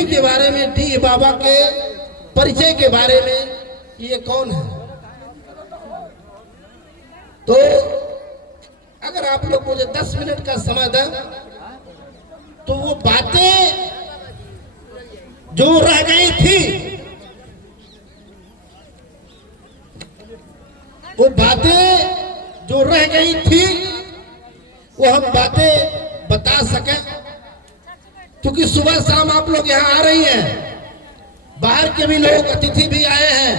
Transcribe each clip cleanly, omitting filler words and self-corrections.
दिल्ली के बारे में, डी बाबा के परिचय के बारे में, ये कौन है। तो अगर आप लोग मुझे 10 मिनट का समय दें तो वो बातें जो रह गई थी, वो बातें जो रह गई थी, वो हम बातें बता सकें। क्योंकि सुबह शाम आप लोग यहाँ आ रही हैं, बाहर के भी लोग, अतिथि भी आए हैं,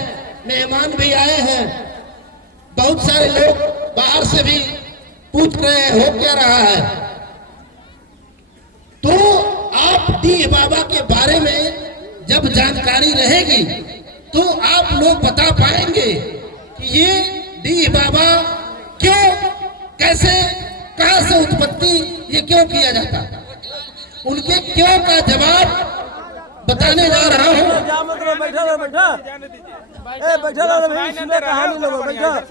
मेहमान भी आए हैं, बहुत सारे लोग बाहर से भी पूछ रहे हैं हो क्या रहा है। तो आप डी बाबा के बारे में जब जानकारी रहेगी तो आप लोग बता पाएंगे कि ये डी बाबा क्यों, कैसे, कहां से उत्पत्ति, ये क्यों किया जाता, उनके क्यों का जवाब बताने जा रहा हूँ।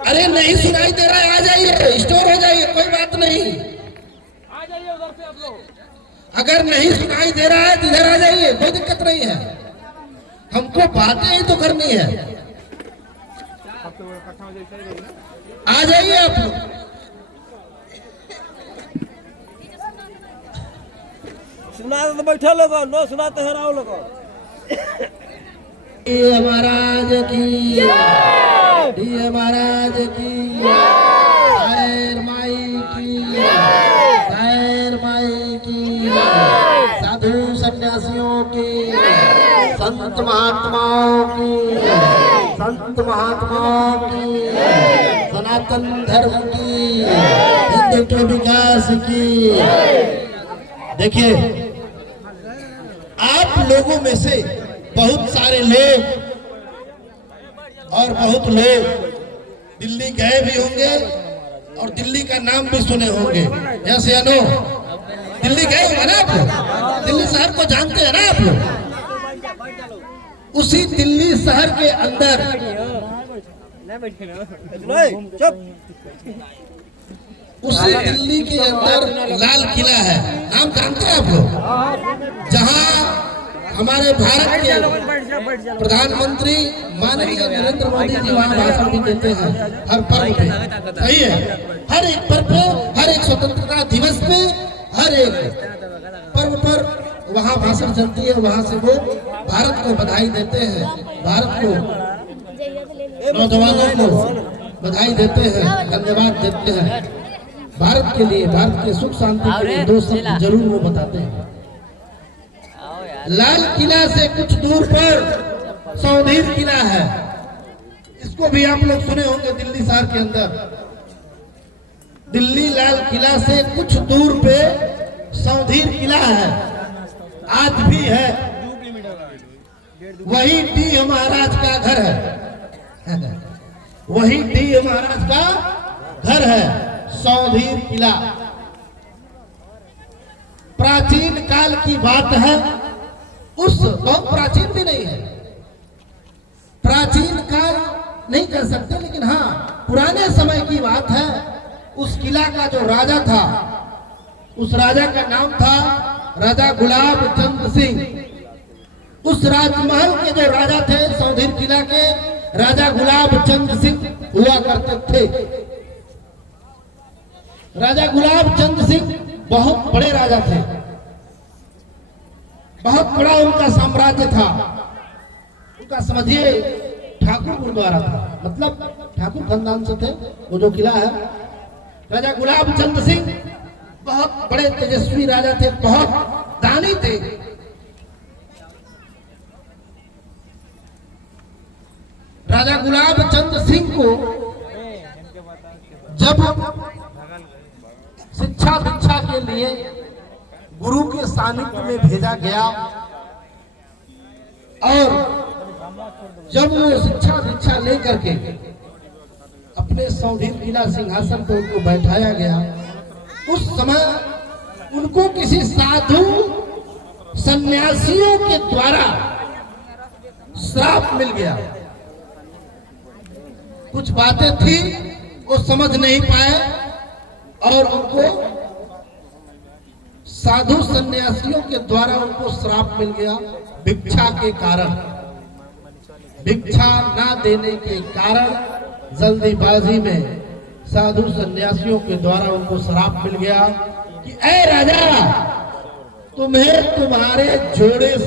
अरे नहीं सुनाई दे रहा है, आ जाइए, स्टोर हो जाइए, कोई बात नहीं, आ जाइए उधर से आप लोग। अगर नहीं सुनाई दे रहा है तो इधर आ जाइए, कोई दिक्कत नहीं है, हमको बातें ही तो करनी है। आ जाइए आप लोग। सुना तो बैठे लोगो, नो सुनाते हैं राव लोगो। महाराज की जय, महाराज की जय, माई की जय, माई की, साधु सन्यासियों की, संत महात्माओं की, संत महात्माओं की, सनातन धर्म की, हिंदू के विकास की। देखिए, आप लोगों में से बहुत सारे लोग और बहुत लोग दिल्ली गए भी होंगे और दिल्ली का नाम भी सुने होंगे। जैसे अनु दिल्ली गए होंगे ना आप लोग, दिल्ली शहर को जानते हैं ना आप लोग। उसी दिल्ली शहर के अंदर उसी दिल्ली के अंदर लाल किला है, नाम जानते हैं आप लोग, जहां हमारे भारत के प्रधानमंत्री माननीय नरेंद्र मोदी जी वहां भाषण भी देते हैं हर पर्व पे, सही है, हर एक पर्व पे, हर एक स्वतंत्रता दिवस पे, हर एक पर्व पर वहां भाषण चलती है, वहां से वो भारत को बधाई देते हैं, भारत को, नौजवानों को बधाई देते हैं, धन्यवाद देते हैं। भारत के लिए, भारत के सुख शांति के लिए दो शब्द जरूर वो बताते हैं। लाल किला से कुछ दूर पर सौधीर किला है, इसको भी आप लोग सुने होंगे दिल्ली शहर के अंदर। दिल्ली लाल किला से कुछ दूर पे सौधीर किला है, आज भी है, वही डी महाराज का घर है, वही डी महाराज का घर है, सौधीर किला। प्राचीन काल की बात है, उस बहुत प्राचीन भी नहीं है, प्राचीन काल नहीं कह सकते, लेकिन हाँ पुराने समय की बात है। उस किला का जो राजा था, उस राजा का नाम था राजा गुलाब चंद सिंह। उस राजमहल के जो राजा थे, सौधीर किला के राजा गुलाब चंद सिंह हुआ करते थे। राजा गुलाब चंद सिंह बहुत बड़े राजा थे, बहुत बड़ा उनका साम्राज्य था। उनका समझिए ठाकुर गुरुद्वारा था, मतलब ठाकुर खानदान से थे वो जो किला है। राजा गुलाब चंद सिंह बहुत बड़े तेजस्वी राजा थे, बहुत दानी थे। राजा गुलाब चंद सिंह को जब शिक्षा दीक्षा के लिए गुरु के सानिध्य में भेजा गया और जब वो शिक्षा दीक्षा लेकर के अपने सौधीर किला सिंहासन पर उनको बैठाया गया, उस समय उनको किसी साधु सन्यासियों के द्वारा श्राप मिल गया। कुछ बातें थी वो समझ नहीं पाए और उनको साधु सन्यासियों के द्वारा उनको श्राप मिल गया। भिक्षा के कारण, भिक्षा ना देने के कारण जल्दीबाजी में साधु सन्यासियों के द्वारा उनको श्राप मिल गया कि ऐ राजा, तुम्हें तुम्हारे जोड़े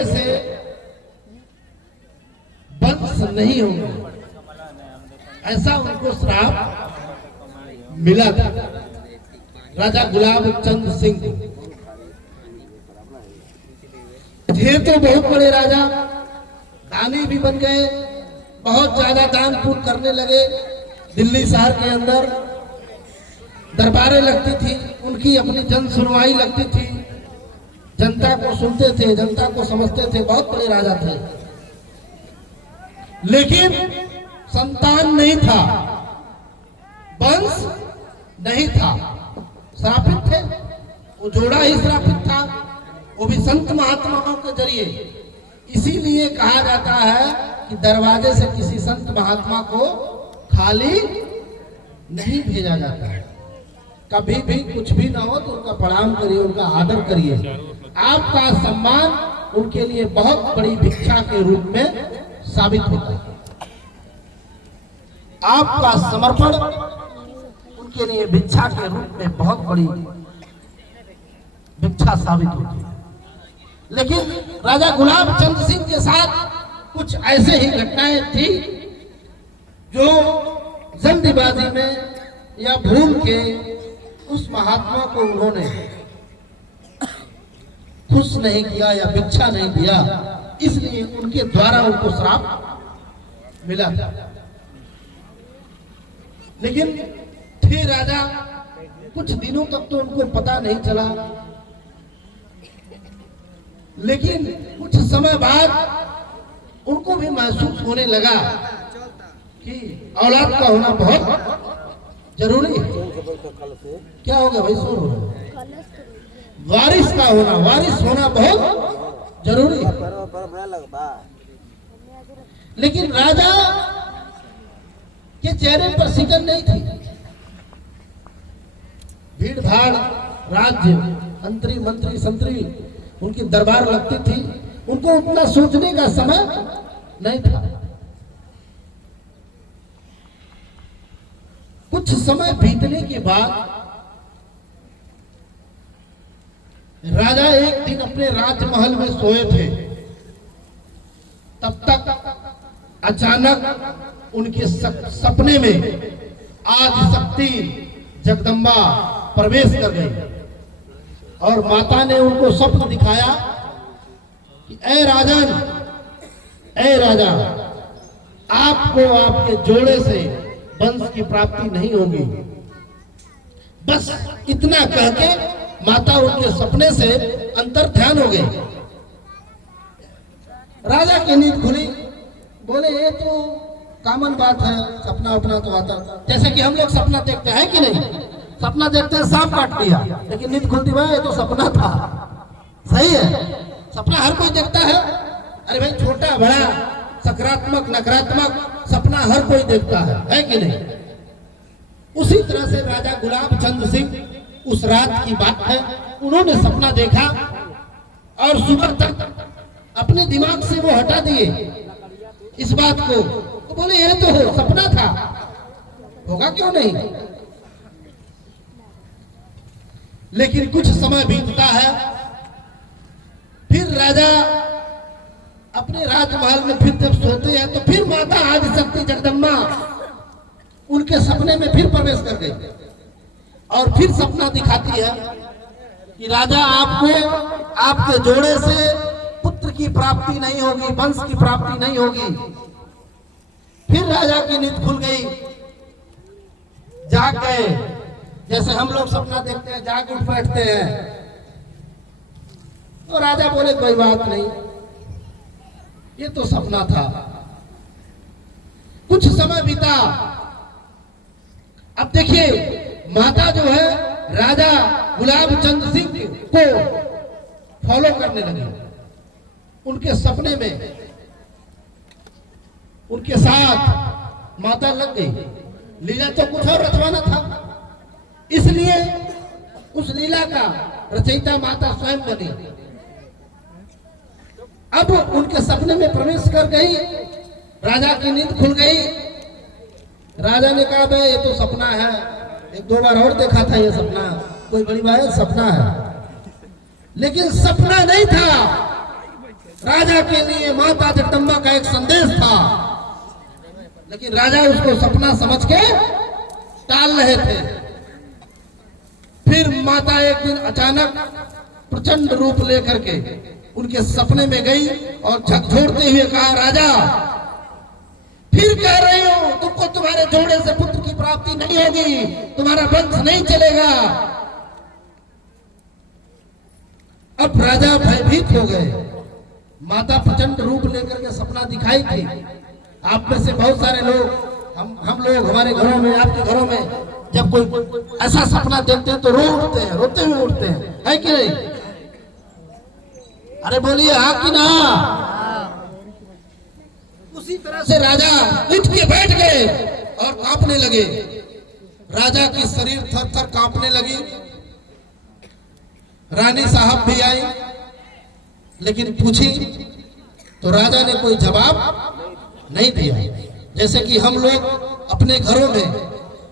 से वंश नहीं होंगे, ऐसा उनको श्राप मिला था। राजा गुलाब चंद सिंह थे तो बहुत बड़े राजा, दानी भी बन गए, बहुत ज्यादा दान पुण्य करने लगे। दिल्ली शहर के अंदर दरबारें लगती थी, उनकी अपनी जन सुनवाई लगती थी, जनता को सुनते थे, जनता को समझते थे, बहुत बड़े राजा थे। लेकिन संतान नहीं था, वंश नहीं था, श्रापित थे। वो जोड़ा ही श्रापित था, वो भी संत महात्माओं के जरिए। इसीलिए कहा जाता है कि दरवाजे से किसी संत महात्मा को खाली नहीं भेजा जाता है। कभी भी कुछ भी ना हो तो उनका प्रणाम करिए, उनका आदर करिए। आपका सम्मान उनके लिए बहुत बड़ी भिक्षा के रूप में साबित होता है। आपका समर्पण उनके लिए भिक्षा के रूप में बहुत बड़ी भिक्षा साबित होती है। लेकिन राजा गुलाब चंद सिंह के साथ कुछ ऐसे ही घटनाएं थी जो जल्दीबाजी में या भूल के उस महात्मा को उन्होंने खुश नहीं किया या भिक्षा नहीं दिया, इसलिए उनके द्वारा उनको श्राप मिला था। लेकिन थे राजा, कुछ दिनों तक तो उनको पता नहीं चला, लेकिन कुछ समय बाद उनको भी महसूस होने लगा कि औलाद का होना बहुत जरूरी है। क्या हो गया भाई, शोर हो रहा है? वारिस का होना, वारिस होना बहुत जरूरी है। लेकिन राजा के चेहरे पर सिकन नहीं थी। भीड़ भाड़, राज्य, मंत्री मंत्री संतरी, उनकी दरबार लगती थी, उनको उतना सोचने का समय नहीं था। कुछ समय बीतने के बाद राजा एक दिन अपने राजमहल में सोए थे। तब तक अचानक उनके सपने में आदि शक्ति जगदम्बा प्रवेश कर गई और माता ने उनको स्वप्न दिखाया कि ऐ राजन, ऐ राजा, आपको आपके जोड़े से वंश की प्राप्ति नहीं होगी। बस इतना कह के माता उनके सपने से अंतर ध्यान हो गई। राजा की नींद खुली, बोले ये तो कॉमन बात है, सपना अपना तो आता, जैसे कि हम लोग सपना देखते हैं कि नहीं, सपना देखते हैं सांप काट लिया, लेकिन नींद खुलती भाई ये तो सपना था। सही है, सपना हर कोई देखता है। अरे भाई, छोटा बड़ा, सकारात्मक नकारात्मक सपना हर कोई देखता है कि नहीं? उसी तरह से राजा गुलाब चंद सिंह, उस रात की बात है, उन्होंने सपना देखा और सुबह तक अपने दिमाग से वो हटा दिए इस बात को। तो बोले ये तो सपना था, होगा क्यों नहीं। लेकिन कुछ समय बीतता है, फिर राजा अपने राजमहल में फिर जब सोते हैं तो फिर माता आदिशक्ति जगदम्बा उनके सपने में फिर प्रवेश कर गई और फिर सपना दिखाती है कि राजा, आपको आपके जोड़े से पुत्र की प्राप्ति नहीं होगी, वंश की प्राप्ति नहीं होगी। फिर राजा की नींद खुल गई, जाग गए, जैसे हम लोग सपना देखते हैं, जाग उठ बैठते हैं। तो राजा बोले कोई बात नहीं, ये तो सपना था। कुछ समय बीता, अब देखिए माता जो है राजा गुलाब चंद सिंह को फॉलो करने लगी। उनके सपने में उनके साथ माता लग गई। लीला तो कुछ और रचवाना था, इसलिए उस लीला का रचयिता माता स्वयं बनी। अब उनके सपने में प्रवेश कर गई, राजा की नींद खुल गई। राजा ने कहा भाई ये तो सपना है, एक दो बार और देखा था ये सपना, कोई बड़ी बात है, सपना है। लेकिन सपना नहीं था, राजा के लिए माता जगदम्बा का एक संदेश था, लेकिन राजा उसको सपना समझ के टाल रहे थे। फिर माता एक दिन अचानक प्रचंड रूप लेकर के उनके सपने में गई और झकझोरते हुए कहा, राजा फिर कह रही हूं तुमको तुम्हारे जोड़े से पुत्र की प्राप्ति नहीं होगी, तुम्हारा वंश नहीं चलेगा। अब राजा भयभीत हो गए। माता प्रचंड रूप लेकर के सपना दिखाई थी। आप में से बहुत सारे लोग, हम लोग हमारे घरों में, आपके घरों में जब कोई ऐसा सपना देखते हैं तो रो उठते हैं, रोते हुए उठते हैं, है कि नहीं? अरे बोलिए हाँ कि ना? उसी तरह से राजा उठ के बैठ गए और कांपने लगे। राजा की शरीर थर थर कांपने लगी। रानी साहब भी आई, लेकिन पूछी तो राजा ने कोई जवाब नहीं दिया। जैसे कि हम लोग अपने घरों में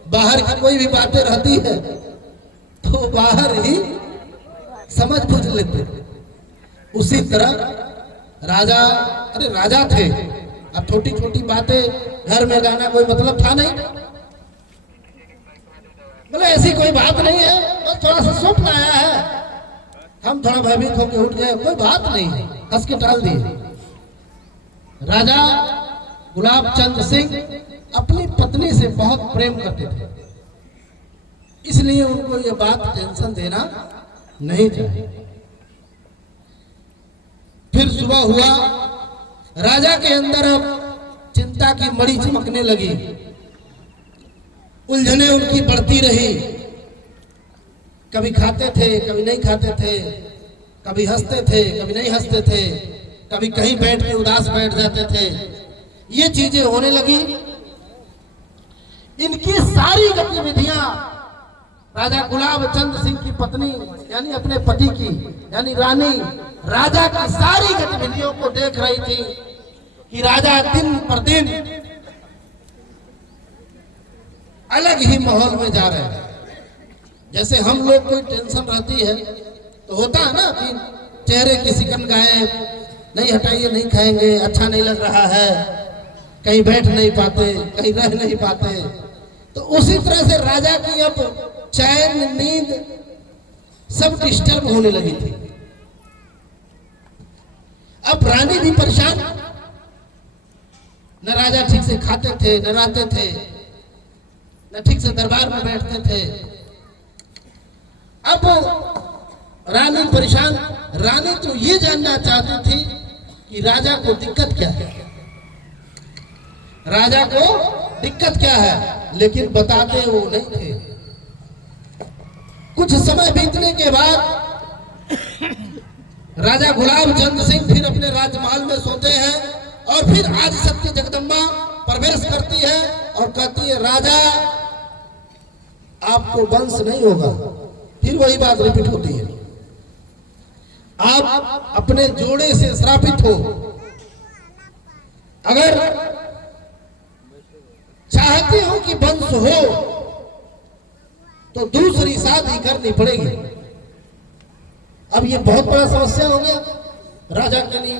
बाहर की कोई भी बातें रहती है तो बाहर ही समझ बूझ लेते, उसी तरह राजा, अरे राजा थे, अब छोटी छोटी बातें घर में लाना कोई मतलब था नहीं। बोले ऐसी कोई बात नहीं है, बस थोड़ा सा स्वप्न आया है, हम थोड़ा भयभीत होकर उठ गए, कोई बात नहीं है, हंस के टाल दिए। राजा गुलाब चंद सिंह अपनी पत्नी से बहुत प्रेम करते थे, इसलिए उनको ये बात टेंशन देना नहीं चाहिए। फिर सुबह हुआ, राजा के अंदर अब चिंता की मड़ी चमकने लगी, उलझने उनकी बढ़ती रही। कभी खाते थे, कभी नहीं खाते थे, कभी हंसते थे, कभी नहीं हंसते थे, कभी कहीं बैठ के उदास बैठ जाते थे। ये चीजें होने लगी। इनकी सारी गतिविधियां राजा गुलाब चंद सिंह की पत्नी यानी अपने पति की यानी रानी राजा की सारी गतिविधियों को देख रही थी कि राजा दिन पर दिन अलग ही माहौल में जा रहे हैं। जैसे हम लोग कोई टेंशन रहती है तो होता है ना कि चेहरे की सिकन गायब, नहीं हटाइए, नहीं खाएंगे, अच्छा नहीं लग रहा है, कहीं बैठ नहीं पाते, कहीं रह नहीं पाते। तो उसी तरह से राजा की अब चैन, नींद सब डिस्टर्ब होने लगी थी। अब रानी भी परेशान, न राजा ठीक से खाते थे, न रहते थे, न ठीक से दरबार में बैठते थे। अब रानी परेशान। रानी तो ये जानना चाहती थी कि राजा को दिक्कत क्या है, राजा को दिक्कत क्या है, लेकिन बताते वो नहीं थे। कुछ समय बीतने के बाद राजा गुलाब चंद सिंह फिर अपने राजमहल में सोते हैं और फिर आज सत्य जगदम्बा प्रवेश करती है और कहती है, राजा आपको वंश नहीं होगा। फिर वही बात रिपीट होती है, आप अपने जोड़े से श्रापित हो। अगर चाहते हो कि वंश हो तो दूसरी शादी करनी पड़ेगी। अब ये बहुत बड़ा समस्या हो गया राजा के लिए।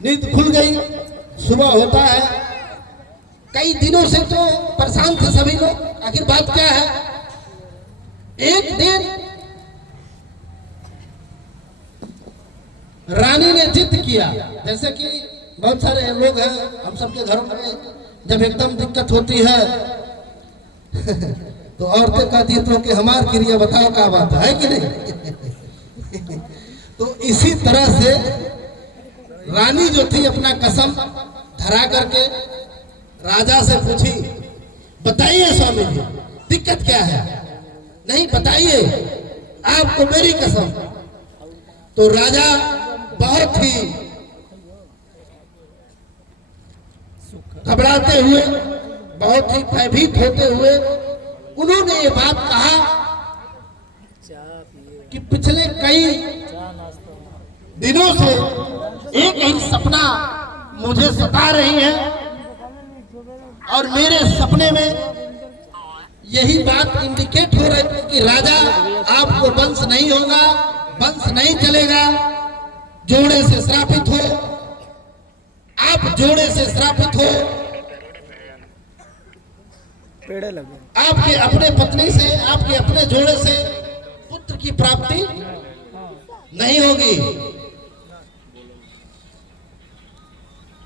नींद खुल गई, सुबह होता है। कई दिनों से तो परेशान थे सभी लोग, आखिर बात क्या है। एक दिन रानी ने जिद किया, जैसे कि बहुत सारे लोग हैं हम सबके घरों में, जब एकदम दिक्कत होती है तो औरतें कहती है तो कि हमार क्रिया बताओ क्या बात है कि नहीं। तो इसी तरह से रानी जो थी अपना कसम धरा करके राजा से पूछी, बताइए स्वामी जी दिक्कत क्या है। नहीं बताइए, आपको मेरी कसम। तो राजा बहुत ही घबराते हुए, बहुत ही भयभीत होते हुए उन्होंने ये बात कहा कि पिछले कई दिनों से एक ही सपना मुझे सता रही है और मेरे सपने में यही बात इंडिकेट हो रही है कि राजा आपको वंश नहीं होगा, वंश नहीं चलेगा, जोड़े से श्रापित हो, आप जोड़े से श्रापित हो, पेड़े लगे आपके अपने पत्नी से, आपके अपने जोड़े से पुत्र की प्राप्ति नहीं होगी।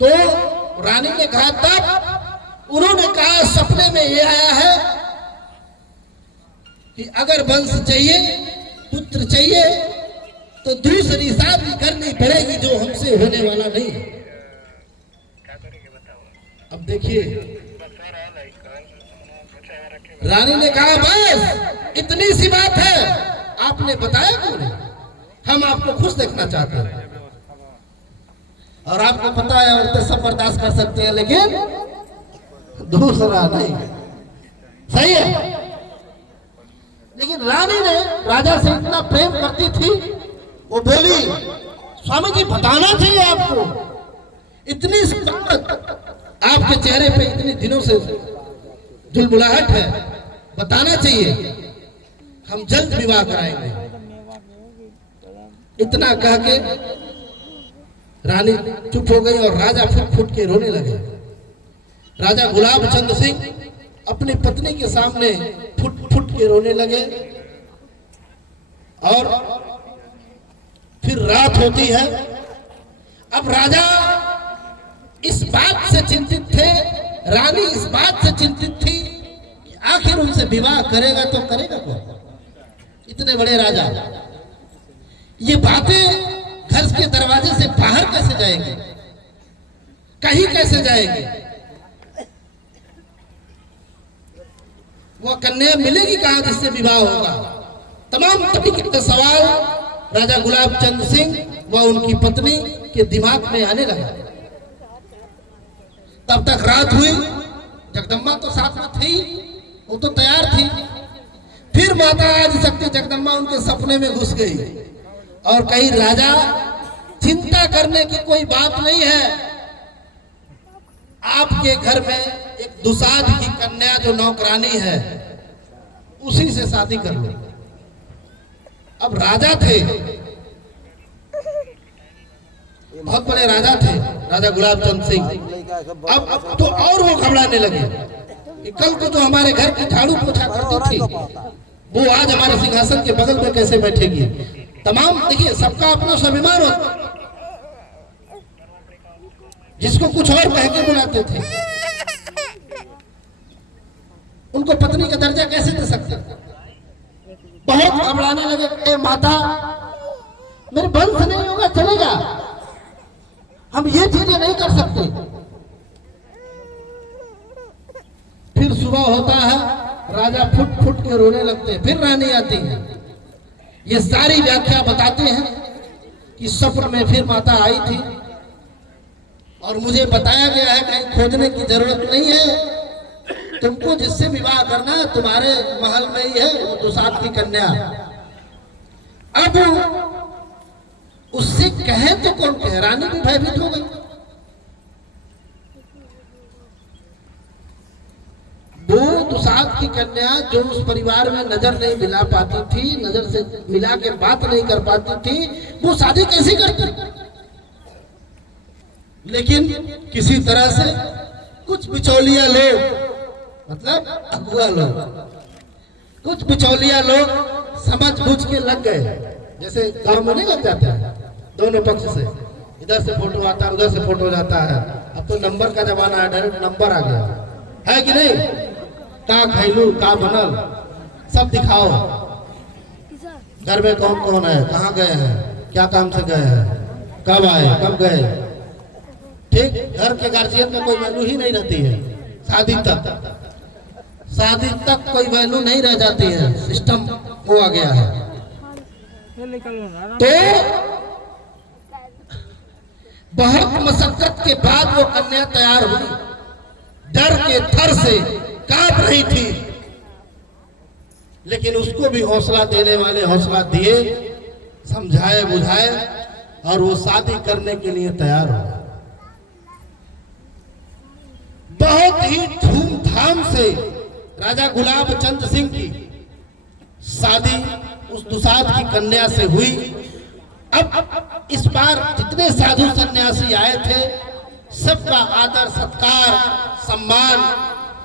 तो रानी ने कहा, तब उन्होंने कहा सपने में ये आया है कि अगर वंश चाहिए, पुत्र चाहिए, तो दूसरी शादी करनी पड़ेगी जो हमसे होने वाला नहीं है। अब देखिए, रानी ने कहा बस इतनी सी बात है, आपने बताया क्यों नहीं? हम आपको खुश देखना चाहते हैं और आपको पता है औरतें सब बर्दाश्त कर सकती हैं लेकिन दूसरा नहीं। सही है, लेकिन रानी ने राजा से इतना प्रेम करती थी, वो बोली स्वामी जी बताना चाहिए आपको, इतनी सुंदर आपके चेहरे पे इतनी दिनों से झुलमुलाहट है, बताना चाहिए, हम जल्द विवाह कराएंगे। इतना कह के रानी चुप हो गई और राजा फुट फुट के रोने लगे। राजा गुलाब चंद सिंह अपनी पत्नी के सामने फुट फुट के रोने लगे और फिर रात होती है। अब राजा इस बात से चिंतित थे, रानी इस बात से चिंतित थी कि आखिर उनसे विवाह करेगा तो करेगा कौन? इतने बड़े राजा, ये बातें घर के दरवाजे से बाहर कैसे जाएंगे, कहीं कैसे जाएंगे? वो कन्या मिलेगी कहां जिससे विवाह होगा? तमाम तरीके के सवाल राजा गुलाब चंद सिंह व उनकी पत्नी के दिमाग में आने लगा। तब तक रात हुई, जगदम्बा तो साथ में थी, वो तो तैयार थी। फिर माता आदिशक्ति जगदम्बा उनके सपने में घुस गई और कही राजा चिंता करने की कोई बात नहीं है, आपके घर में एक दुसाध की कन्या जो नौकरानी है उसी से शादी कर लो। अब राजा थे, बहुत बड़े राजा थे राजा गुलाब चंद सिंह। अब तो और वो घबराने लगे कि कल को जो हमारे घर की झाड़ू पोछा करती थी वो आज हमारे सिंहासन के बगल में कैसे बैठेगी? तमाम देखिए, सबका अपना स्वाभिमान होता, जिसको कुछ और कह के बुलाते थे उनको पत्नी का दर्जा कैसे दे सकते? बहुत घबराने लगे, ए माता मेरे वंश नहीं होगा चलेगा, हम ये चीजें नहीं कर सकते। फिर सुबह होता है, राजा फुट फुट के रोने लगते हैं। फिर रानी आती है, ये सारी व्याख्या बताते हैं कि स्वप्न में फिर माता आई थी और मुझे बताया गया है कहीं खोजने की जरूरत नहीं है, तुमको जिससे विवाह करना है तुम्हारे महल में ही है, वो दुसाध की कन्या। अब उससे कहे तो कौन कहे? रानी भी भयभीत हो गई। वो दुसाध की कन्या जो उस परिवार में नजर नहीं मिला पाती थी, नजर से मिला के बात नहीं कर पाती थी, वो शादी कैसे करती? लेकिन किसी तरह से कुछ बिचौलिया लोग, मतलब अगुआ लोग, कुछ बिचौलिया लोग समझ बुझ के लग गए। जैसे गांव में नहीं लग जाते हैं, दोनों पक्ष से, इधर से फोटो आता है उधर से फोटो जाता है। अब तो नंबर का जमाना है, डायरेक्ट नंबर आ गया है कि नहीं? का खैलू का बनल सब दिखाओ, घर में कौन कौन है, कहाँ गए हैं, क्या काम से गए हैं, कब आए कब गए। ठीक, घर के गार्जियन का कोई वैल्यू ही नहीं रहती है। शादी तक कोई वैल्यू नहीं रह जाती है, सिस्टम वो आ गया है। तो बहुत मशक्कत के बाद वो कन्या तैयार हुई, डर के थर से कांप रही थी। लेकिन उसको भी हौसला देने वाले हौसला दिए, समझाए बुझाए और वो शादी करने के लिए तैयार हो। बहुत ही धूमधाम से राजा गुलाब चंद सिंह की शादी उस दुसाध की कन्या से हुई। अब इस बार जितने साधु सन्यासी आए थे सबका आदर सत्कार सम्मान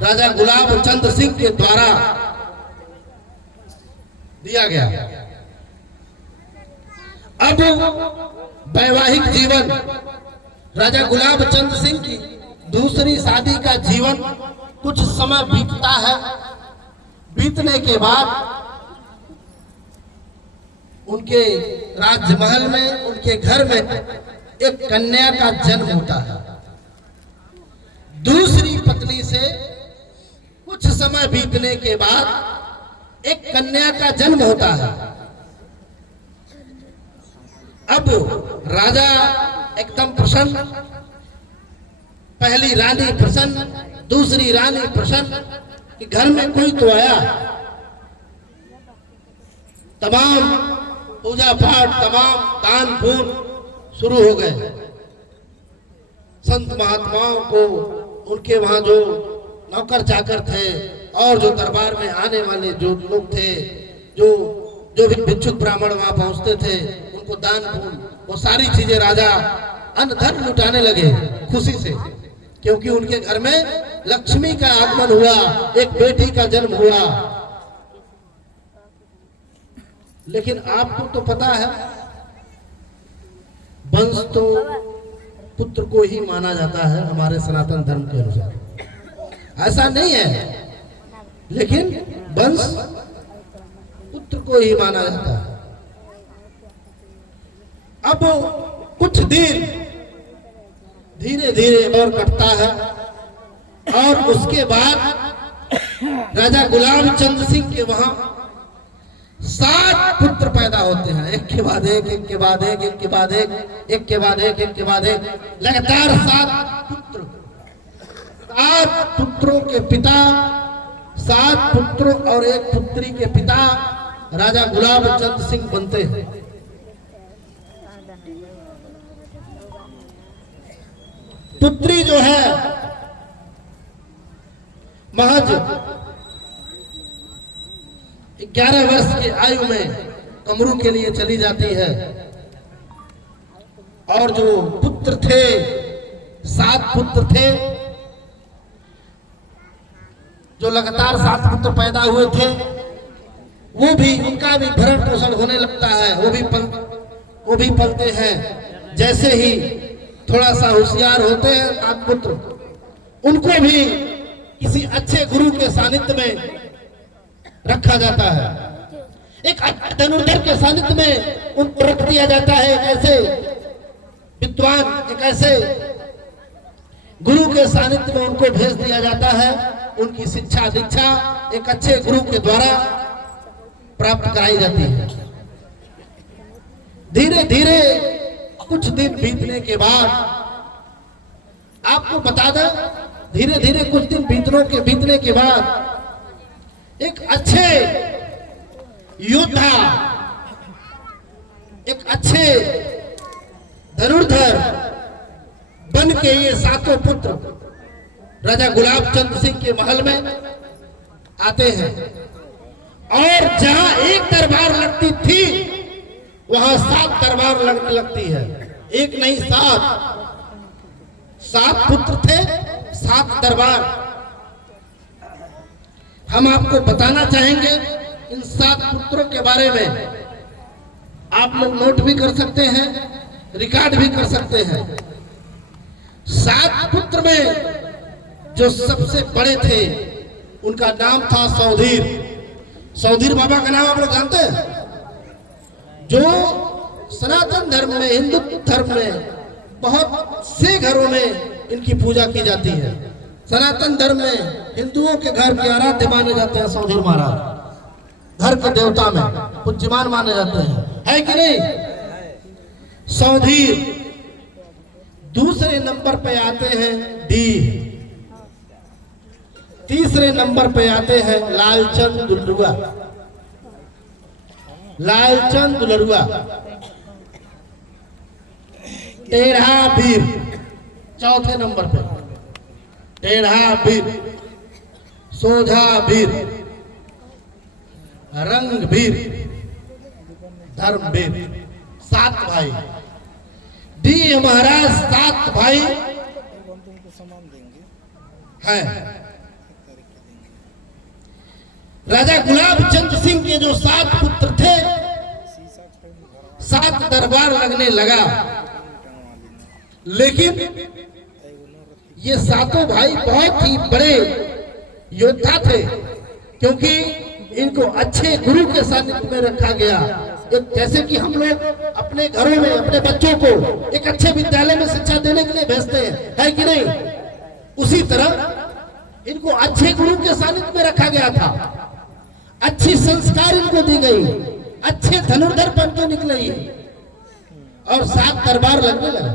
राजा गुलाब चंद सिंह के द्वारा दिया गया। अब वैवाहिक जीवन राजा गुलाब चंद सिंह की दूसरी शादी का जीवन कुछ समय बीतता है। बीतने के बाद उनके राजमहल में, उनके घर में एक कन्या का जन्म होता है। दूसरी पत्नी से कुछ समय बीतने के बाद एक कन्या का जन्म होता है। अब राजा एकदम प्रसन्न, पहली रानी प्रसन्न, दूसरी रानी प्रसन्न कि घर में कोई तो आया। तमाम पूजा पाठ, तमाम दान पुण्य शुरू हो गए। संत महात्माओं को, उनके वहां जो नौकर चाकर थे और जो दरबार में आने वाले जो लोग थे, जो भी भिक्षुक ब्राह्मण वहां पहुंचते थे, उनको दान पुण्य, वो सारी चीजें राजा अन्न धन लुटाने लगे खुशी से, क्योंकि उनके घर में लक्ष्मी का आगमन हुआ, एक बेटी का जन्म हुआ। लेकिन आपको तो पता है वंश तो पुत्र को ही माना जाता है हमारे सनातन धर्म के अनुसार। ऐसा नहीं है, लेकिन वंश पुत्र को ही माना जाता है। अब कुछ दिन धीरे धीरे और कटता है और उसके बाद राजा गुलाब चंद सिंह के वहां 7 पुत्र पैदा होते हैं, एक के बाद एक, एक के बाद एक, एक के बाद एक, एक के बाद एक, एक के बाद एक, लगातार 7 पुत्र। 7 पुत्रों के पिता, 7 पुत्रों और एक पुत्री के पिता राजा गुलाब चंद सिंह बनते हैं। पुत्री जो है महज 11 वर्ष की आयु में कमरू के लिए चली जाती है और जो पुत्र थे, 7 पुत्र थे, जो लगातार 7 पुत्र पैदा हुए थे, वो भी, उनका भी भरण पोषण होने लगता है, वो भी पलते हैं। जैसे ही थोड़ा सा होशियार होते हैं 7 पुत्र, उनको भी किसी अच्छे गुरु के सानिध्य में रखा जाता है, एक धनुर्धर के सानिध्य में उनको रख दिया जाता है। ऐसे विद्वान, एक ऐसे गुरु के सानिध्य में उनको भेज दिया जाता है। उनकी शिक्षा दीक्षा एक अच्छे गुरु के द्वारा प्राप्त कराई जाती है। धीरे धीरे कुछ दिन बीतने के बाद, आपको बता दें, धीरे धीरे कुछ दिन बीतने के बाद एक अच्छे योद्धा, एक अच्छे धनुर्धर बन के ये 7 पुत्र राजा गुलाब चंद सिंह के महल में आते हैं। और जहां एक दरबार लगती थी वहां 7 दरबार लगने लगती है। एक नहीं 7 पुत्र थे, 7 दरबार। हम आपको बताना चाहेंगे इन 7 पुत्रों के बारे में। आप लोग नोट भी कर सकते हैं, रिकॉर्ड भी कर सकते हैं। 7 पुत्र में जो सबसे बड़े थे उनका नाम था सौधीर। सौधीर बाबा का नाम आप लोग जानते हैं? जो सनातन धर्म में, हिंदू धर्म में बहुत से घरों में इनकी पूजा की जाती है। सनातन धर्म में हिंदुओं के घर के आराध्य माने जाते हैं सौधीर महाराज, घर के देवता में पूज्यमान माने जाते हैं, है कि नहीं? सौधीर। दूसरे नंबर पे आते हैं डीह। तीसरे नंबर पे आते हैं लालचंद दुल्लुआ। लालचंद दुलरुआ, टेढ़ा वीर चौथे नंबर पे, टेढ़ा वीर, सोझा वीर, रंग वीर, धर्म वीर। 7 भाई डी महाराज 7 भाई हैं। राजा गुलाब चंद सिंह के जो 7 पुत्र थे, 7 दरबार लगने लगा, लेकिन ये 7 भाई बहुत ही बड़े योद्धा थे, क्योंकि इनको अच्छे गुरु के सानिध्य में रखा गया। एक जैसे कि हम लोग अपने घरों में अपने बच्चों को एक अच्छे विद्यालय में शिक्षा देने के लिए भेजते हैं, है कि नहीं? उसी तरह इनको अच्छे गुरु के सानिध्य में रखा गया था, अच्छी संस्कार इनको दी गई, अच्छे धनुर्धर बन के निकले और 7 दरबार लगने लगे।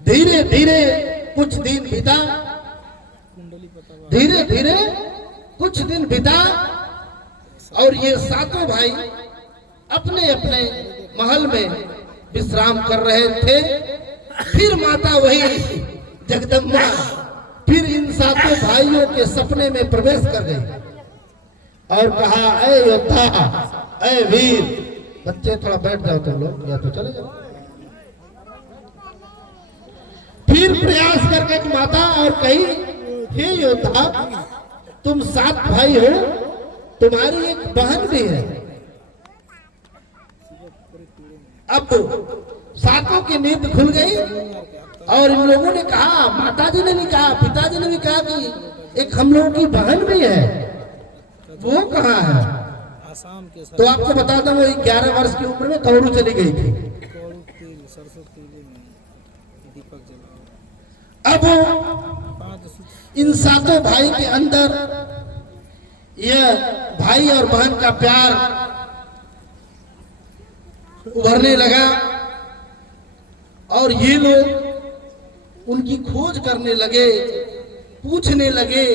धीरे धीरे कुछ दिन बीता, धीरे धीरे कुछ दिन बीता और ये 7 भाई अपने अपने महल में विश्राम कर रहे थे। फिर माता वही जगदम्बा फिर इन 7 भाइयों के सपने में प्रवेश कर गई और कहा, ऐ योद्धा, ऐ वीर। बच्चे थोड़ा बैठ जाओ तुम लोग, या तो चले जाओ। फिर प्रयास करके माता और कही, हे योद्धा, तुम 7 भाई हो, तुम्हारी एक बहन भी है। अब 7 की नींद खुल गई और इन लोगों ने कहा, माताजी ने भी कहा, पिताजी ने भी कहा कि एक हम लोगों की बहन भी है, वो कहाँ है? तो आपको बता दूं, वो 11 वर्ष की उम्र में कौरू चली गई थी। अब इन 7 भाई के अंदर यह भाई और बहन का प्यार उभरने लगा और ये लोग उनकी खोज करने लगे, पूछने लगे।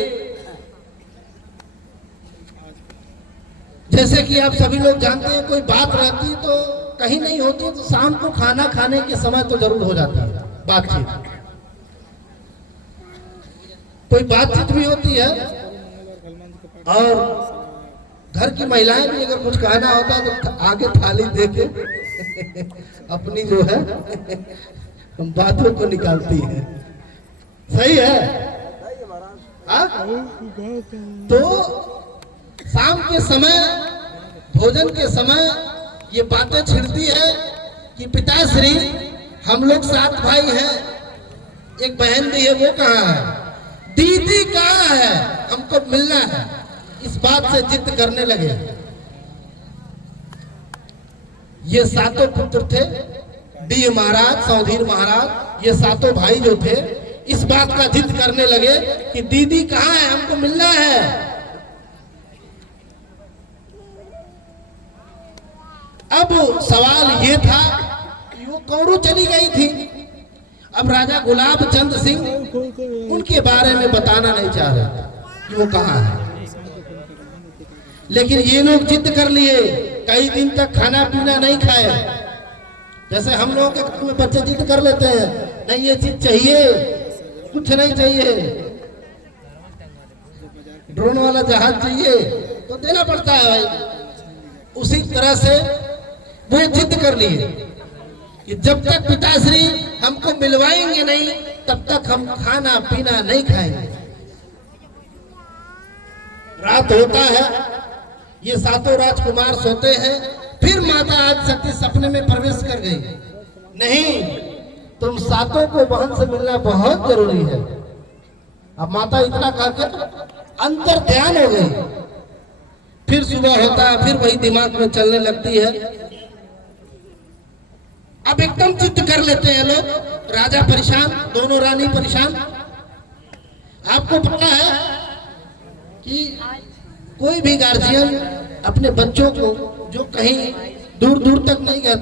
जैसे कि आप सभी लोग जानते हैं, कोई बात रहती तो कहीं नहीं होती तो शाम को खाना खाने के समय तो जरूर हो जाती है बातचीत, कोई बातचीत भी होती है। और घर की महिलाएं भी अगर कुछ कहना होता है तो आगे थाली देके अपनी जो है बातों को निकालती है। सही है? तो शाम के समय, भोजन के समय ये बातें छिड़ती है कि पिताश्री, हम लोग 7 भाई हैं, एक बहन भी है, वो कहाँ है? दीदी कहाँ है? हमको मिलना है। इस बात से जिद करने लगे। ये 7 पुत्र थे, डी महाराज, सौधीर महाराज, ये 7 भाई जो थे, इस बात का जिद करने लगे कि दीदी कहाँ है, हमको मिलना है। अब सवाल ये था कि वो कौरू चली गई थी। अब राजा गुलाब चंद सिंह उनके बारे में बताना नहीं चाह रहे कि वो कहाँ है, लेकिन ये लोग जिद कर लिए, कई दिन तक खाना पीना नहीं खाए। जैसे हम लोगों के घर में बच्चे जिद कर लेते हैं, नहीं ये चीज चाहिए, कुछ नहीं चाहिए, ड्रोन वाला जहाज चाहिए तो देना पड़ता है भाई। उसी तरह से वो जिद कर लिए कि जब तक पिताश्री हमको मिलवाएंगे नहीं, तब तक हम खाना पीना नहीं खाएंगे। रात होता है, ये 7 राजकुमार सोते हैं। फिर माता आदिशक्ति सपने में प्रवेश कर गई, नहीं, तुम 7 को बहन से मिलना बहुत जरूरी है। अब माता इतना कहकर अंतर ध्यान हो गई। फिर सुबह होता है, फिर वही दिमाग में चलने लगती है। अब एकदम जिद कर लेते हैं लोग, राजा परेशान, दोनों रानी परेशान। आपको पता है कि कोई भी गार्जियन अपने बच्चों को जो कहीं दूर दूर तक नहीं गया,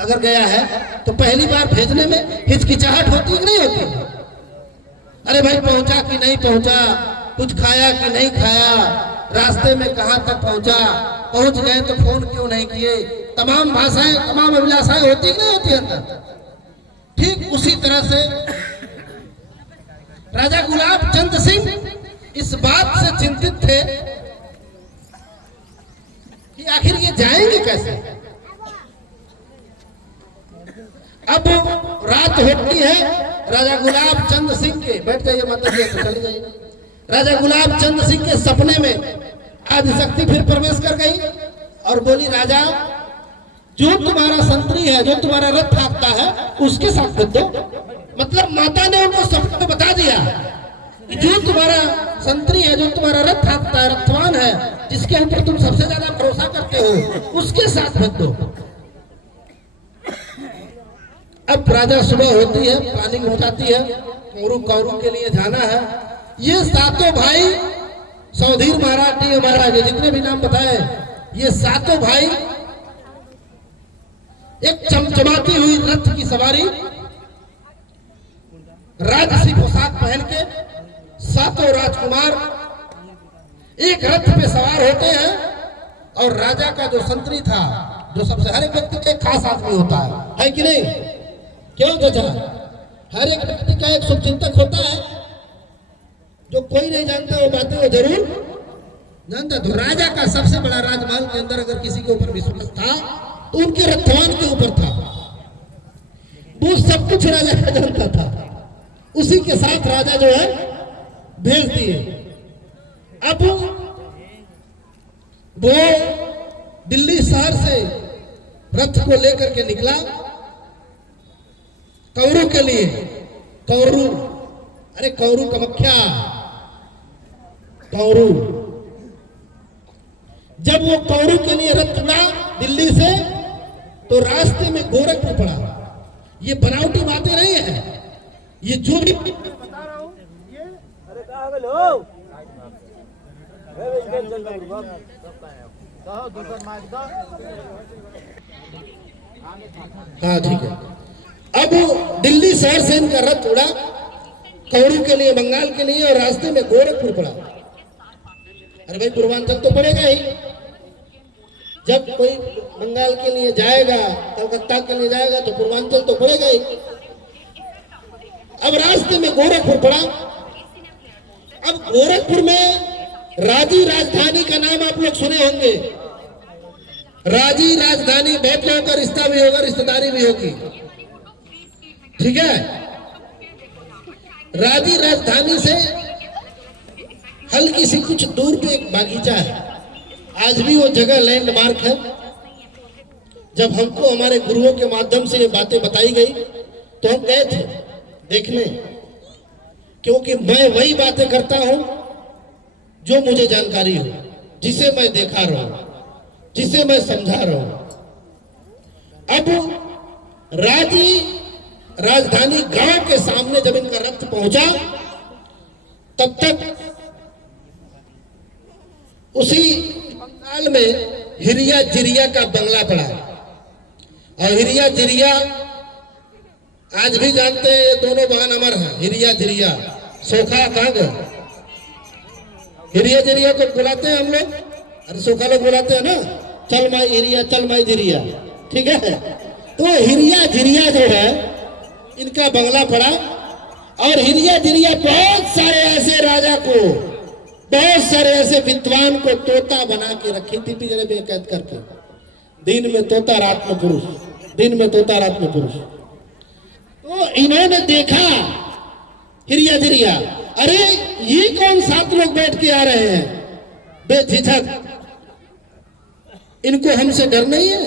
अगर गया है तो पहली बार भेजने में हिचकिचाहट होती कि नहीं होती? अरे भाई पहुंचा कि नहीं पहुंचा, कुछ खाया कि नहीं खाया, रास्ते में कहां तक पहुंचा, पहुंच गए तो फोन क्यों नहीं किए। तमाम भाषाएं, तमाम अभिलाषाएं होती कि नहीं होती अंदर। ठीक उसी तरह से राजा गुलाब चंद सिंह इस बात से चिंतित थे कि आखिर ये जाएंगे कैसे। अब रात होती है, राजा गुलाब चंद सिंह के, बैठ जाइए माता जी, तो चली जाइए। राजा गुलाब चंद सिंह के सपने में आदिशक्ति फिर प्रवेश कर गई और बोली, राजा जो तुम्हारा संतरी है, जो तुम्हारा रथ हाँकता है, उसके साथ भेज दो। मतलब माता ने उनको सपने में बता दिया कि जो तुम्हारा संतरी है, जो तुम्हारा रथ हाँकता है, रथवान है, जिसके ऊपर तुम सबसे ज्यादा भरोसा करते हो, उसके साथ भेज दो। अब राजा सुबह होती है, प्लानिंग हो जाती है, कौरू के लिए जाना है। ये सातों भाई, सौधीर महाराज, डी महाराज, जितने भी नाम बताए, ये सातों भाई एक चमचमाती हुई रथ की सवारी, राजसी पोशाक पहन के सातों राजकुमार एक रथ पे सवार होते हैं। और राजा का जो संतरी था, जो सबसे, हर एक व्यक्ति का एक खास आदमी होता है कि नहीं? क्यों चाचा? हर एक व्यक्ति का एक शुभचिंतक होता है, जो कोई नहीं जानता वो बातें वो जरूर जानता। तो राजा का सबसे बड़ा राजमहल के अंदर अगर किसी के ऊपर विश्वास था तो उनके रथवान के ऊपर था। वो सब कुछ राजा का जानता था, उसी के साथ राजा जो है भेज दिए। अब वो दिल्ली शहर से रथ को लेकर के निकला कौरू के लिए। कौरू, अरे कौरू कामाख्या, कौरू। जब वो कौरू के लिए रथ चला दिल्ली से, तो रास्ते में गोरखपुर पड़ा। ये बनावटी बातें नहीं है, ये जो भी बता रहा हूं ये। अरे कहाँ गए हो? हाँ ठीक है। अब दिल्ली शहर से इनका रथ उड़ा कौरू के लिए, बंगाल के लिए, और रास्ते में गोरखपुर पड़ा। अरे भाई पूर्वांचल तो पड़ेगा ही, जब कोई बंगाल के लिए जाएगा, कलकत्ता के लिए जाएगा, तो पूर्वांचल तो पड़ेगा ही। अब रास्ते में गोरखपुर पड़ा। अब गोरखपुर में राजी राजधानी का नाम आप लोग सुने होंगे। राजी राजधानी, बहुत लोगों का रिश्ता भी होगा, रिश्तेदारी भी होगी, ठीक है। राजी राजधानी से हल्की सी कुछ दूर पे एक बागीचा है। आज भी वो जगह लैंडमार्क है। जब हमको हमारे गुरुओं के माध्यम से ये बातें बताई गई तो हम गए थे देखने, क्योंकि मैं वही बातें करता हूं जो मुझे जानकारी हो, जिसे मैं देखा रहा हूं, जिसे मैं समझा रहा हूं। अब राजी राजधानी गांव के सामने जब इनका रथ पहुंचा, तब तक उसी बंगाल में हिरिया जिरिया का बंगला पड़ा है। और हिरिया जिरिया आज भी जानते हैं, ये दोनों बहन अमर हैं, हिरिया जिरिया। सोखा कहाँ गए? हिरिया जिरिया को बुलाते हैं हम लोग, अरे सोखा लोग बुलाते हैं ना, चल माई हिरिया, चल माई जिरिया, ठीक है। तो हिरिया जिरिया जो है, इनका बंगला पड़ा। और हिरिया जिरिया बहुत सारे ऐसे राजा को, बहुत सारे ऐसे विद्वान को तोता बना के रखी थी पिंजरे में कैद करके। दिन में तोता, रात में पुरुष, दिन में तोता, रात में पुरुष। तो इन्होंने देखा हिरिया जिरिया, अरे ये कौन 7 लोग बैठ के आ रहे हैं बेझिझक, इनको हमसे डर नहीं है,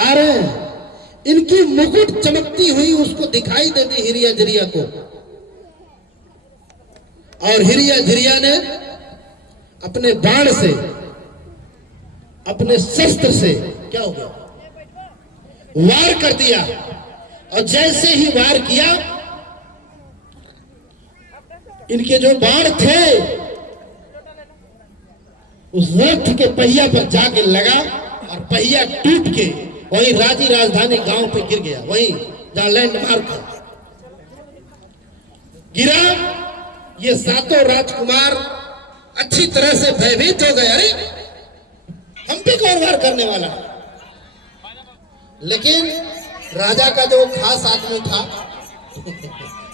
आ रहे हैं। इनकी मुकुट चमकती हुई उसको दिखाई देती हिरिया जिरिया को। और हिरिया जिरिया ने अपने बाण से, अपने शस्त्र से, क्या हो गया, वार कर दिया। और जैसे ही वार किया, इनके जो बाण थे उस रथ के पहिया पर जाके लगा और पहिया टूट के वही राजी राजधानी गांव पे गिर गया, वही जहां लैंडमार्क था, गिरा। ये सातों राजकुमार अच्छी तरह से भयभीत हो गए। अरे हम पे कौन वार करने वाला है? लेकिन राजा का जो खास आदमी था,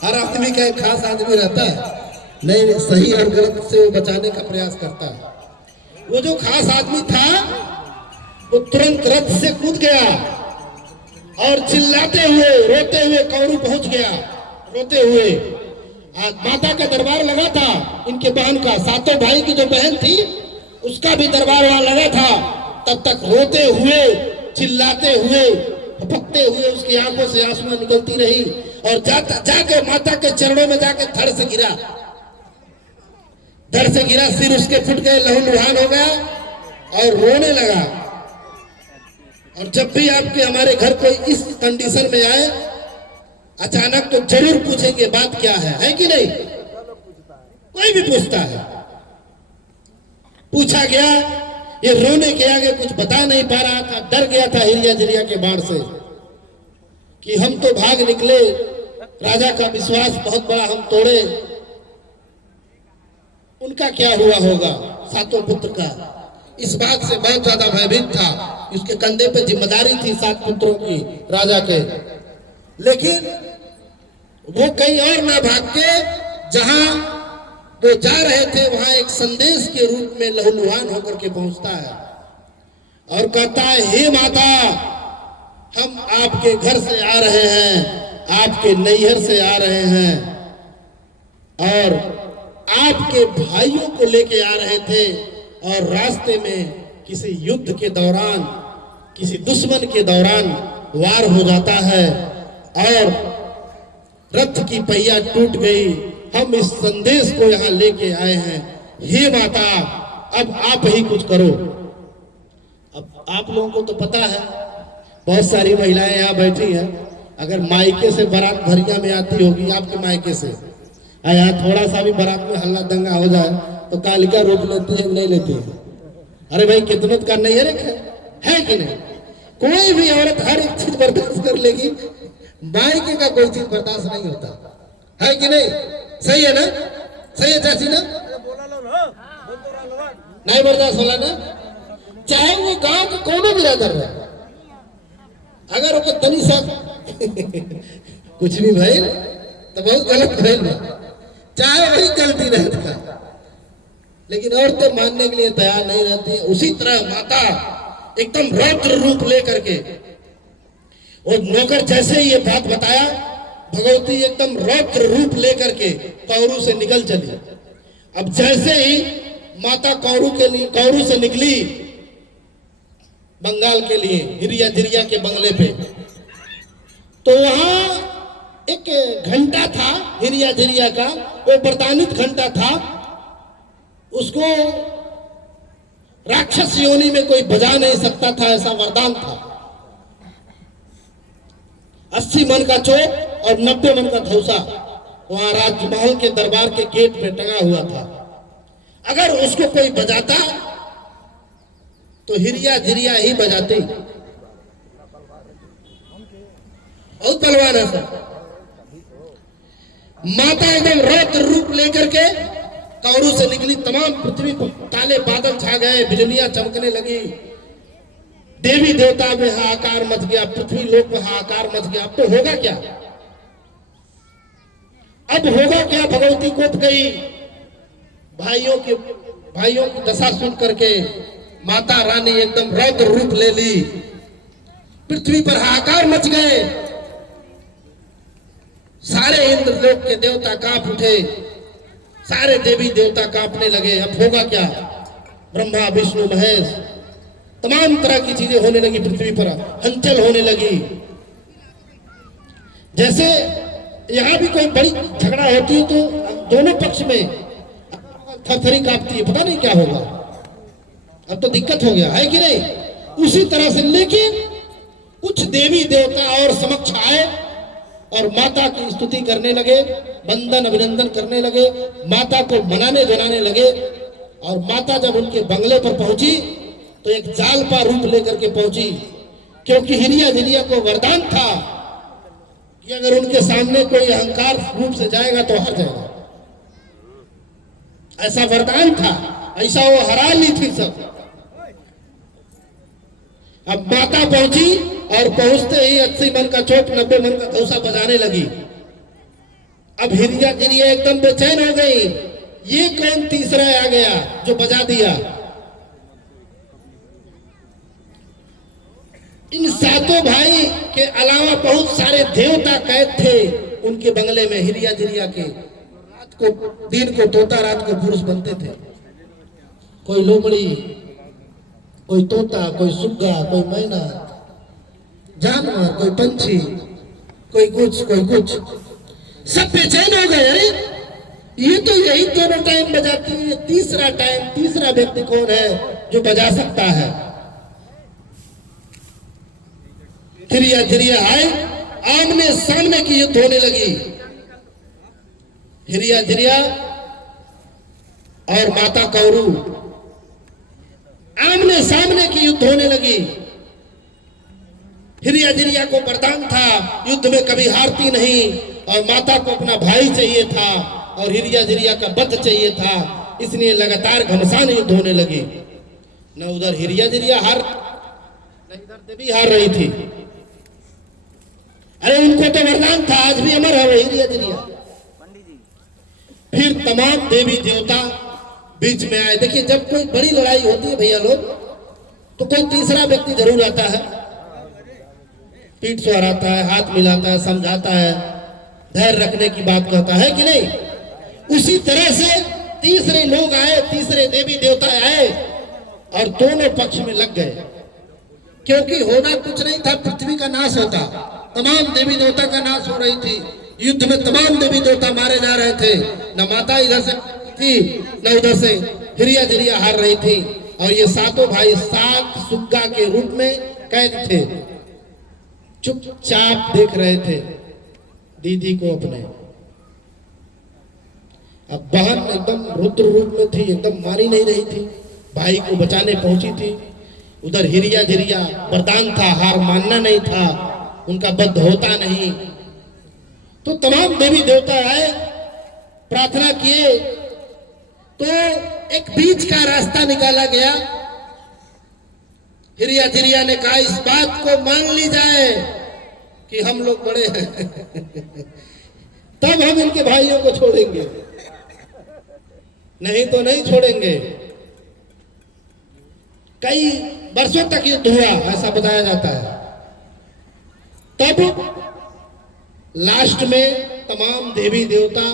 हर आदमी का एक खास आदमी रहता है, नहीं सही और गलत से वो बचाने का प्रयास करता है। वो जो खास आदमी था वो तुरंत रथ से कूद गया और चिल्लाते हुए रोते हुए कौरू पहुंच गया, रोते हुए। आज माता का दरबार लगा था, इनके बहन का, सातों भाई की जो बहन थी उसका भी दरबार वहां लगा था। तब तक रोते हुए, चिल्लाते हुए, फपकते हुए उसकी आंखों से आंसू निकलती रही और जाके माता के चरणों में जाके धड़ से गिरा, सिर उसके फुट गए, लहूलुहान हो गया और रोने लगा। और जब भी आपके हमारे घर कोई इस कंडीशन में आए अचानक, तो जरूर पूछेंगे बात क्या है कि नहीं? कोई भी पूछता है। पूछा गया, ये रोने के आगे कुछ बता नहीं पा रहा था, डर गया था हिरिया झिरिया के बाढ़ से कि हम तो भाग निकले, राजा का विश्वास बहुत बड़ा हम तोड़े, उनका क्या हुआ होगा, सातों पुत्र का। इस बात से बहुत ज्यादा भयभीत था, उसके कंधे पे जिम्मेदारी थी 7 पुत्रों की राजा के। लेकिन वो कहीं और ना भाग के, जहां वो जा रहे थे वहां एक संदेश के रूप में लहूलुहान होकर के पहुंचता है और कहता है, हे माता, हम आपके घर से आ रहे हैं, आपके नैहर से आ रहे हैं और आपके भाइयों को लेके आ रहे थे और रास्ते में किसी युद्ध के दौरान, किसी दुश्मन के दौरान वार हो जाता है और रथ की पहिया टूट गई। हम इस संदेश को यहाँ लेके आए हैं, हे माता, अब आप ही कुछ करो। अब आप लोगों को तो पता है, बहुत सारी महिलाएं यहाँ बैठी हैं, अगर मायके से बारात भरिया में आती होगी, आपके मायके से, यहाँ थोड़ा सा भी बारात में हल्ला दंगा हो जाए तो कालिका रोक लेती है, नहीं लेती है? अरे भाई, कितनों का नहीं है कि नहीं? कोई भी औरत हर एक चीज बर्दाश्त कर लेगी, मायके का कोई चीज बर्दाश्त नहीं होता, है कि नहीं? सही है ना? सही है चाची ना? नहीं बर्दाश्त होला ना, चाहे वो गांव का कोनो भी रहता रहे, अगर वो तनी सा कुछ भी भइल तो बहुत गलत भइल ना, चाहे वही गलती रहता, लेकिन औरतें मानने के लिए तैयार नहीं रहती। उसी तरह माता एकदम रौद्र रूप लेकर के, और नौकर जैसे ही ये बात बताया, भगवती एकदम रौद्र रूप लेकर के कौरू से निकल चली। अब जैसे ही माता कौरू से निकली बंगाल के लिए, हिरिया झिरिया के बंगले पे, तो वहां एक घंटा था हिरिया झिरिया का, वो वरदानित घंटा था, उसको राक्षस योनि में कोई बजा नहीं सकता था, ऐसा वरदान था। 80 मन का चोट और 90 मन का धौसा वहां राजमहल के दरबार के गेट पे टंगा हुआ था। अगर उसको कोई बजाता तो हिरिया झिरिया ही बजाती। बहुत बलवान है सर। माता एकदम रौद्र रूप लेकर के कौरू से निकली, तमाम पृथ्वी पर काले बादल छा गए, बिजलियां चमकने लगी, देवी देवता में हाहाकार मच गया, पृथ्वी लोक में हाहाकार मच गया। अब तो होगा क्या? अब होगा क्या? भगवती कोप गई। भाइयों की दशा सुन करके माता रानी एकदम रौद्र रूप ले ली, पृथ्वी पर हाहाकार मच गए, सारे इंद्र लोक के देवता कांप उठे, सारे देवी देवता कांपने लगे। अब होगा क्या? ब्रह्मा विष्णु महेश तमाम तरह की चीजें होने लगी, पृथ्वी पर हलचल होने लगी। जैसे यहाँ भी कोई बड़ी झगड़ा होती है तो दोनों पक्ष में थरथरी कांपती है, पता नहीं क्या होगा, अब तो दिक्कत हो गया, है कि नहीं? उसी तरह से, लेकिन कुछ देवी देवता और समक्ष आए और माता की स्तुति करने लगे, वंदन अभिनंदन करने लगे, माता को मनाने जनाने लगे। और माता जब उनके बंगले पर पहुंची तो एक जालपा रूप लेकर के पहुंची, क्योंकि हिरिया झिरिया को वरदान था कि अगर उनके सामने कोई अहंकार रूप से जाएगा तो हार जाएगा, ऐसा वरदान था, ऐसा वो हरा ली थी सब। अब माता पहुंची और पहुंचते ही 80 मन का चोट 90 मन का धौसा बजाने लगी। अब हिरिया जिरिया एकदम बेचैन हो गई, ये कौन तीसरा आ गया जो बजा दिया। इन सातों भाई के अलावा बहुत सारे देवता कैद थे उनके बंगले में हिरिया जिरिया के। रात को दिन को तोता, रात को पुरुष बनते थे। कोई लोमड़ी, कोई तोता, कोई सुग्गा, कोई मैना, जानवर, कोई पंछी, कोई कुछ, सब बेचैन हो गए। अरे ये तो यही दोनों टाइम बजाती है, तीसरा व्यक्ति कौन है जो बजा सकता है। हिरिया जिरिया आए, आमने सामने की युद्ध होने लगी। हिरिया जिरिया और माता कौरू आमने सामने की युद्ध होने लगी। हिरिया जिरिया को वरदान था युद्ध में कभी हारती नहीं, और माता को अपना भाई चाहिए था और हिरिया जिरिया का वध चाहिए था, इसलिए लगातार घमसान युद्ध होने लगी। न उधर हिरिया जिरिया हार, न इधर देवी हार रही थी। अरे उनको तो वरदान था, आज भी अमर है हिरिया जिरिया। फिर तमाम देवी देवता बीच में आए। देखिए जब कोई बड़ी लड़ाई होती है भैया लोग, तो कोई तीसरा व्यक्ति जरूर आता है, पीठ सुहराता है, हाथ मिलाता है, समझाता है, धैर्य रखने की बात कहता है कि नहीं। उसी तरह से तीसरे लोग आए, तीसरे देवी देवता आए और दोनों पक्ष में लग गए। क्योंकि होना कुछ नहीं था, पृथ्वी का नाश होता, तमाम देवी देवता का नाश हो रही थी। युद्ध में तमाम देवी देवता मारे जा रहे थे। न माता इधर से थी न उधर से हिरिया जिरिया हार रही थी। और ये सातों भाई 7 सुग्गा के रूप में कैद थे, चुपचाप देख रहे थे दीदी को अपने। अब बहन एकदम रुद्र रूप में थी, एकदम मारी नहीं रही थी, भाई को बचाने पहुंची थी। उधर हिरिया जिरिया वरदान था, हार मानना नहीं था, उनका वध होता नहीं। तो तमाम देवी देवता आए, प्रार्थना किए, तो एक बीच का रास्ता निकाला गया। हिरिया जिरिया ने कहा इस बात को मान ली जाए कि हम लोग बड़े हैं तब हम इनके भाइयों को छोड़ेंगे, नहीं तो नहीं छोड़ेंगे। कई वर्षों तक युद्ध हुआ ऐसा बताया जाता है। तब लास्ट में तमाम देवी देवता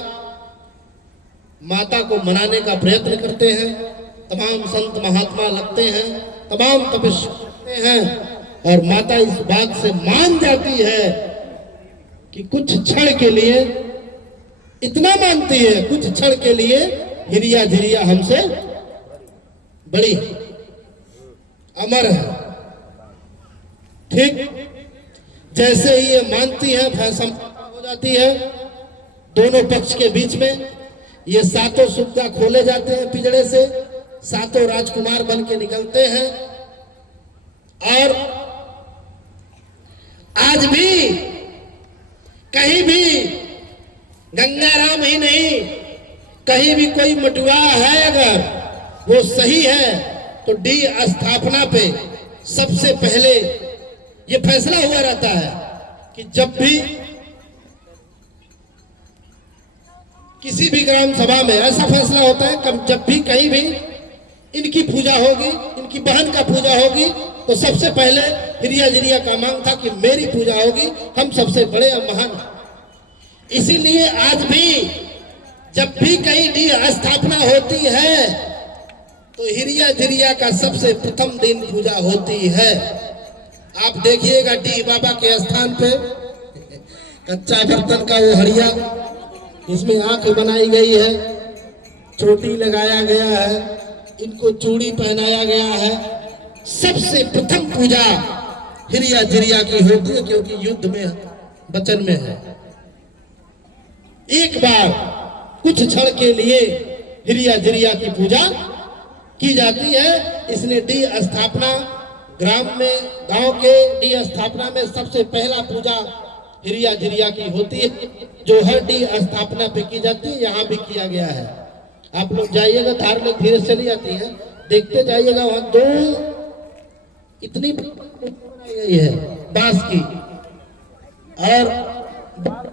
माता को मनाने का प्रयत्न करते हैं, तमाम संत महात्मा लगते हैं, तमाम तपस्या करते हैं, और माता इस बात से मान जाती है कि कुछ क्षण के लिए, इतना मानती है कुछ क्षण के लिए हिरिया जिरिया हमसे बड़ी अमर है। ठीक जैसे ही ये मानती है, फैसला हो जाती है दोनों पक्ष के बीच में। ये सातों सुग्गा खोले जाते हैं पिंजड़े से, सातों राजकुमार बन के निकलते हैं। और आज भी कहीं भी गंगाराम ही नहीं, कहीं भी कोई मटुआ है अगर वो सही है तो डी स्थापना पे सबसे पहले ये फैसला हुआ रहता है कि जब भी किसी भी ग्राम सभा में ऐसा फैसला होता है, जब भी कहीं भी इनकी पूजा होगी, इनकी बहन का पूजा होगी, तो सबसे पहले हिरिया जिरिया का मांग था कि मेरी पूजा होगी, हम सबसे बड़े और महान। इसीलिए आज भी जब भी कहीं डी स्थापना होती है तो हिरिया जिरिया का सबसे प्रथम दिन पूजा होती है। आप देखिएगा डी बाबा के स्थान पे कच्चा बर्तन का वो हड़िया, इसमें आंख बनाई गई है, चोटी लगाया गया है, इनको चूड़ी पहनाया गया है। सबसे प्रथम पूजा हिरिया जिरिया की होती है, क्योंकि युद्ध में वचन में है। एक बार कुछ क्षण के लिए हिरिया जिरिया की पूजा की जाती है। इसलिए डी स्थापना ग्राम में, गांव के डी स्थापना में सबसे पहला पूजा हिरिया जिरिया की होती है, जो हर डी स्थापना पे की जाती है। यहाँ भी किया गया है। आप लोग जाइएगा, धार्मिक धीरे चली जाती है, देखते जाइएगा, वहां 2 इतनी बनाई गई है बांस की, और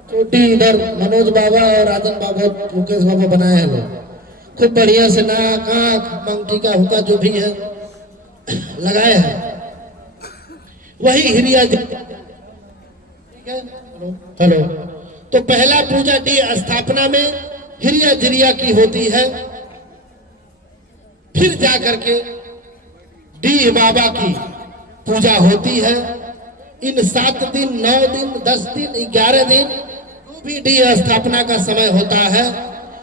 छोटी इधर मनोज बाबा और राजन बाबा मुकेश बाबा बनाए हैं लोग, खूब बढ़िया से नाक आंख मंगटी का हुक्का जो भी है लगाए हैं। वही हिरिया हेलो। तो पहला पूजा डी स्थापना में हिरिया जिरिया की होती है, फिर जाकर के डी बाबा की पूजा होती है। इन 7 दिन 9 दिन 10 दिन 11 दिन जो भी डी स्थापना का समय होता है,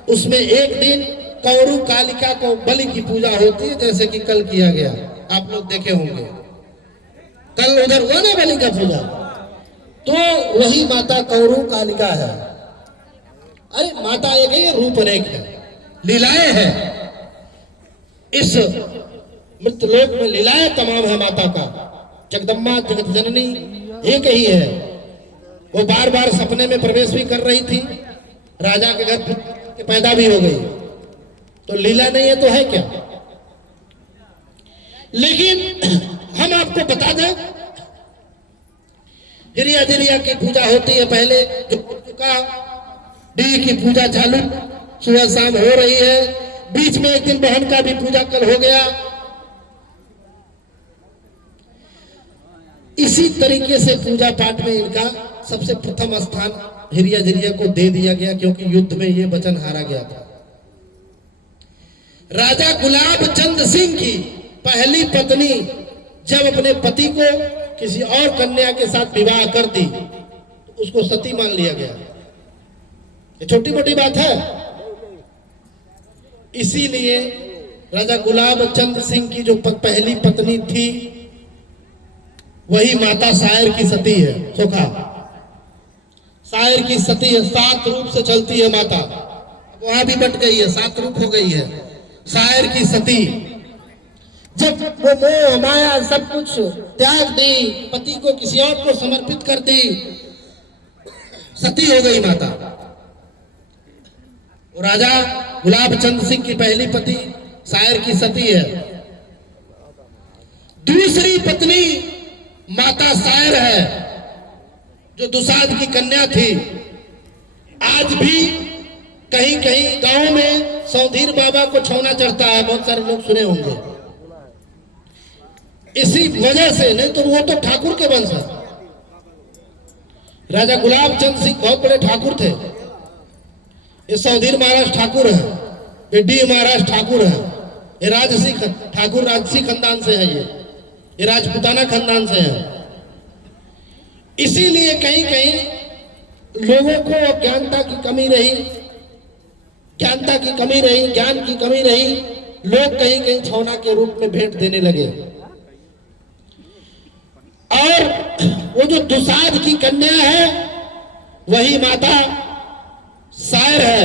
उसमें एक दिन कौरू कालिका को बलि की पूजा होती है, जैसे कि कल किया गया, आप लोग देखे होंगे। कल उधर हुआ ना बलि का पूजा, तो वही माता कौरू कालिका है। अरे माता एक है, रूप अनेक है, लीलाएं हैं। इस मृतलोक में लीलाएं तमाम है माता का। जगदम्बा जगत जननी एक ही है। वो बार बार सपने में प्रवेश भी कर रही थी, राजा के घर के पैदा भी हो गई, तो लीला नहीं है तो है क्या। लेकिन हम आपको बता दें, हिरिया जिरिया की पूजा होती है पहले, जो डी की पूजा चालू सुबह शाम हो रही है। बीच में एक दिन बहन का भी पूजा कल हो गया। इसी तरीके से पूजा पाठ में इनका सबसे प्रथम स्थान हिरिया जिरिया को दे दिया गया, क्योंकि युद्ध में ये वचन हारा गया था। राजा गुलाब चंद सिंह की पहली पत्नी जब अपने पति को किसी और कन्या के साथ विवाह कर दी, तो उसको सती मान लिया गया। ये छोटी मोटी बात है। इसीलिए राजा गुलाब चंद सिंह की जो पहली पत्नी थी, वही माता शायर की सती है। सोखा शायर की सती है, 7 रूप से चलती है माता। वहां भी बट गई है, 7 रूप हो गई है शायर की सती। जब वो मोह माया सब कुछ त्याग दी, पति को किसी और को समर्पित कर दी, सती हो गई माता। राजा गुलाब चंद सिंह की पहली पति शायर की सती है। दूसरी पत्नी माता शायर है, जो दुसाध की कन्या थी। आज भी कहीं कहीं गांव में सौधीर बाबा को छौना चढ़ता है, बहुत सारे लोग सुने होंगे। इसी वजह से, नहीं तो वो तो ठाकुर के वंश है। राजा गुलाब चंद सिंह बहुत बड़े ठाकुर थे। ये सौधीर महाराज ठाकुर है, ये डी महाराज ठाकुर है, ये राजसी ठाकुर राजसी खानदान से है, ये राजपूताना खानदान से है। इसीलिए कहीं कहीं लोगों को अज्ञानता की कमी रही, ज्ञानता की कमी रही, ज्ञान की कमी रही। लोग कहीं कहीं छौना के रूप में भेंट देने लगे। और वो जो दुसाध की कन्या है, वही माता शायर है।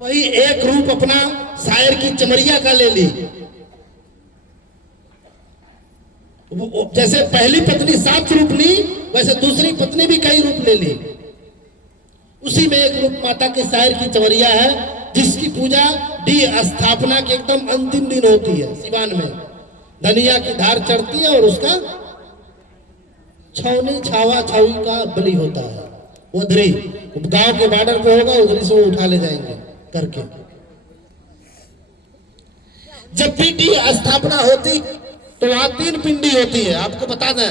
वही एक रूप अपना शायर की चमरिया का ले ली। जैसे पहली पत्नी 7 रूप ली, वैसे दूसरी पत्नी भी कई रूप ले ली। उसी में एक रूप माता के शायर की चमरिया है, जिसकी पूजा डी स्थापना के एकदम अंतिम दिन होती है। सिवान में धनिया की धार चढ़ती है और उसका छौनी छावा छावी का बलि होता है। उधरी गांव के बॉर्डर पे होगा, उधरी से वो उठा ले जाएंगे करके। जब भी डी स्थापना होती तो वहां 3 पिंडी होती है। आपको बता दें,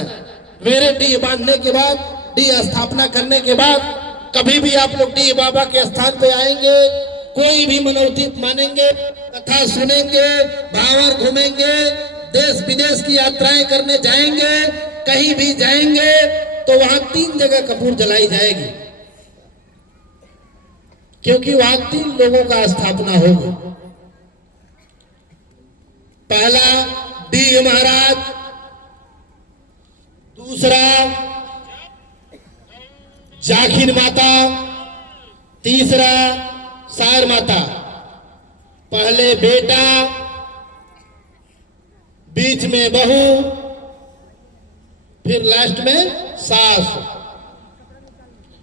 मेरे डी बांधने के बाद, डी स्थापना करने के बाद, कभी भी आप लोग डी बाबा के स्थान पे आएंगे, कोई भी मनौती मानेंगे, कथा सुनेंगे, भावर घूमेंगे, देश विदेश की यात्राएं करने जाएंगे, कहीं भी जाएंगे, तो वहां 3 जगह कपूर जलाई जाएगी, क्योंकि वहां 3 लोगों का स्थापना होगी। पहला डी महाराज, दूसरा जाखिन माता, तीसरा शायर माता। पहले बेटा, बीच में बहू, फिर लास्ट में सास।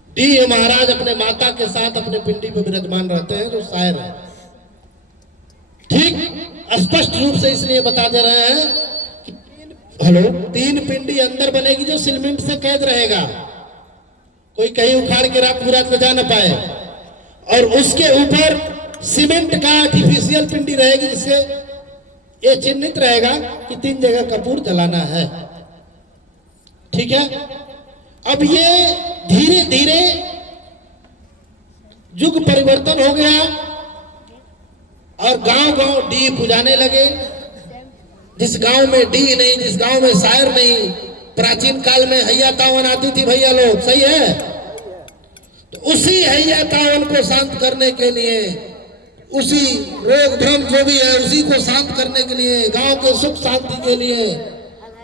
डी महाराज अपने माता के साथ अपने पिंडी में विराजमान रहते हैं, जो शायर है। ठीक स्पष्ट रूप से इसलिए बता दे रहे हैं कि हेलो, 3 पिंडी अंदर बनेगी जो सीमेंट से कैद रहेगा, कोई कहीं उखाड़ के रात बिरात ले जा ना पाए। और उसके ऊपर सीमेंट का आर्टिफिशियल पिंडी रहेगी, जिससे ये चिन्हित रहेगा कि 3 जगह कपूर जलाना है। ठीक है। अब ये धीरे धीरे युग परिवर्तन हो गया और गांव गांव डी पुजाने लगे। जिस गांव में डी नहीं, जिस गांव में शायर नहीं, प्राचीन काल में हैया तावन आती थी भैया लोग, सही है, तो उसी हैया तावन को शांत करने के लिए, उसी रोग भ्रम जो भी है उसी को शांत करने के लिए, गांव के सुख शांति के लिए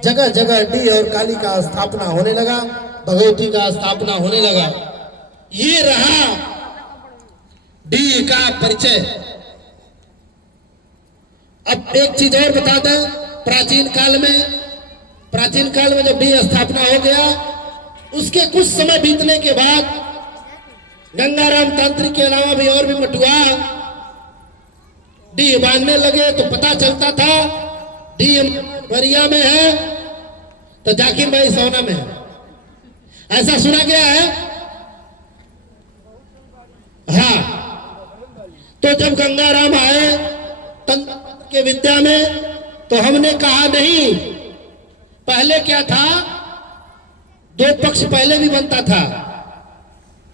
जगह जगह डी और काली का स्थापना होने लगा, भगवती का स्थापना होने लगा। ये रहा डी का परिचय। अब एक चीज और बता दें, प्राचीन काल में जब डी स्थापना हो गया, उसके कुछ समय बीतने के बाद गंगाराम तांत्रिक के अलावा भी और भी मटुआ डी बांधने लगे। तो पता चलता था डी बरिया में है तो जाकिर भाई सोना में है, ऐसा सुना गया है। हाँ, तो जब गंगाराम आए तंत्र के विद्या में, तो हमने कहा नहीं, पहले क्या था, 2 पक्ष पहले भी बनता था,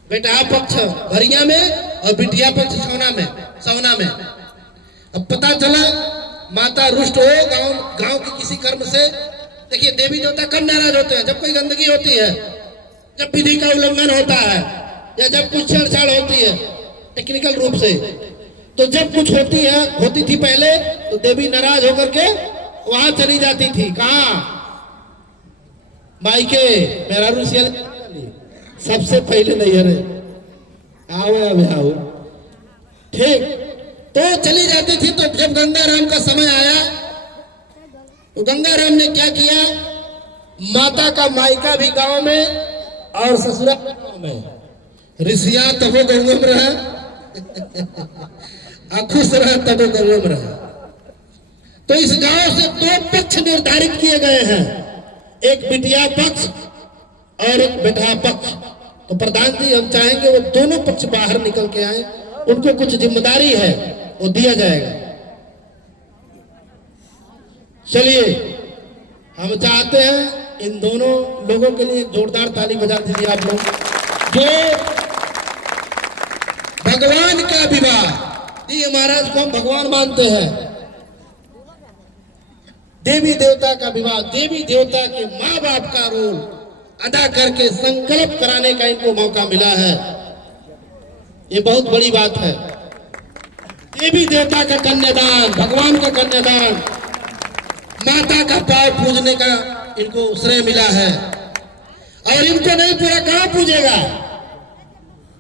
बेटा पक्ष भरिया में और बिटिया पक्ष सौना में। अब पता चला माता रुष्ट हो गांव के किसी कर्म से। देखिए, देवी देवता कब नाराज होते हैं, जब कोई गंदगी होती है, जब विधि का उल्लंघन होता है, या जब कुछ छेड़छाड़ होती है टेक्निकल रूप से। तो जब कुछ होती थी पहले, तो देवी नाराज होकर के वहां चली जाती थी। कहा? मायके मेरा रुसियल सबसे पहले नहीं है, आओ ठीक। तो चली जाती थी। तो जब गंगाराम का समय आया, तो गंगाराम ने क्या किया, माता का मायका भी गांव में और ससुराल गांव में। ऋषिया तबो गंगम रहा, खुश रहा तबो गंगम रहा। तो इस गांव से 2 पक्ष निर्धारित किए गए हैं, एक बिटिया पक्ष और एक बेटा पक्ष। तो प्रधान जी, हम चाहेंगे वो दोनों पक्ष बाहर निकल के आए, उनको कुछ जिम्मेदारी है, वो दिया जाएगा। चलिए, हम चाहते हैं इन दोनों लोगों के लिए जोरदार ताली बजा दीजिए आप लोग, जो भगवान का विवाह, जी महाराज को हम भगवान मानते हैं, देवी देवता का विवाह, देवी देवता के माँ बाप का रोल अदा करके संकल्प कराने का इनको मौका मिला है। ये बहुत बड़ी बात है। देवी देवता का कन्यादान, भगवान का कन्यादान, माता का पांव पूजने का इनको श्रेय मिला है। और इनको नहीं पूरा कहां पूजेगा,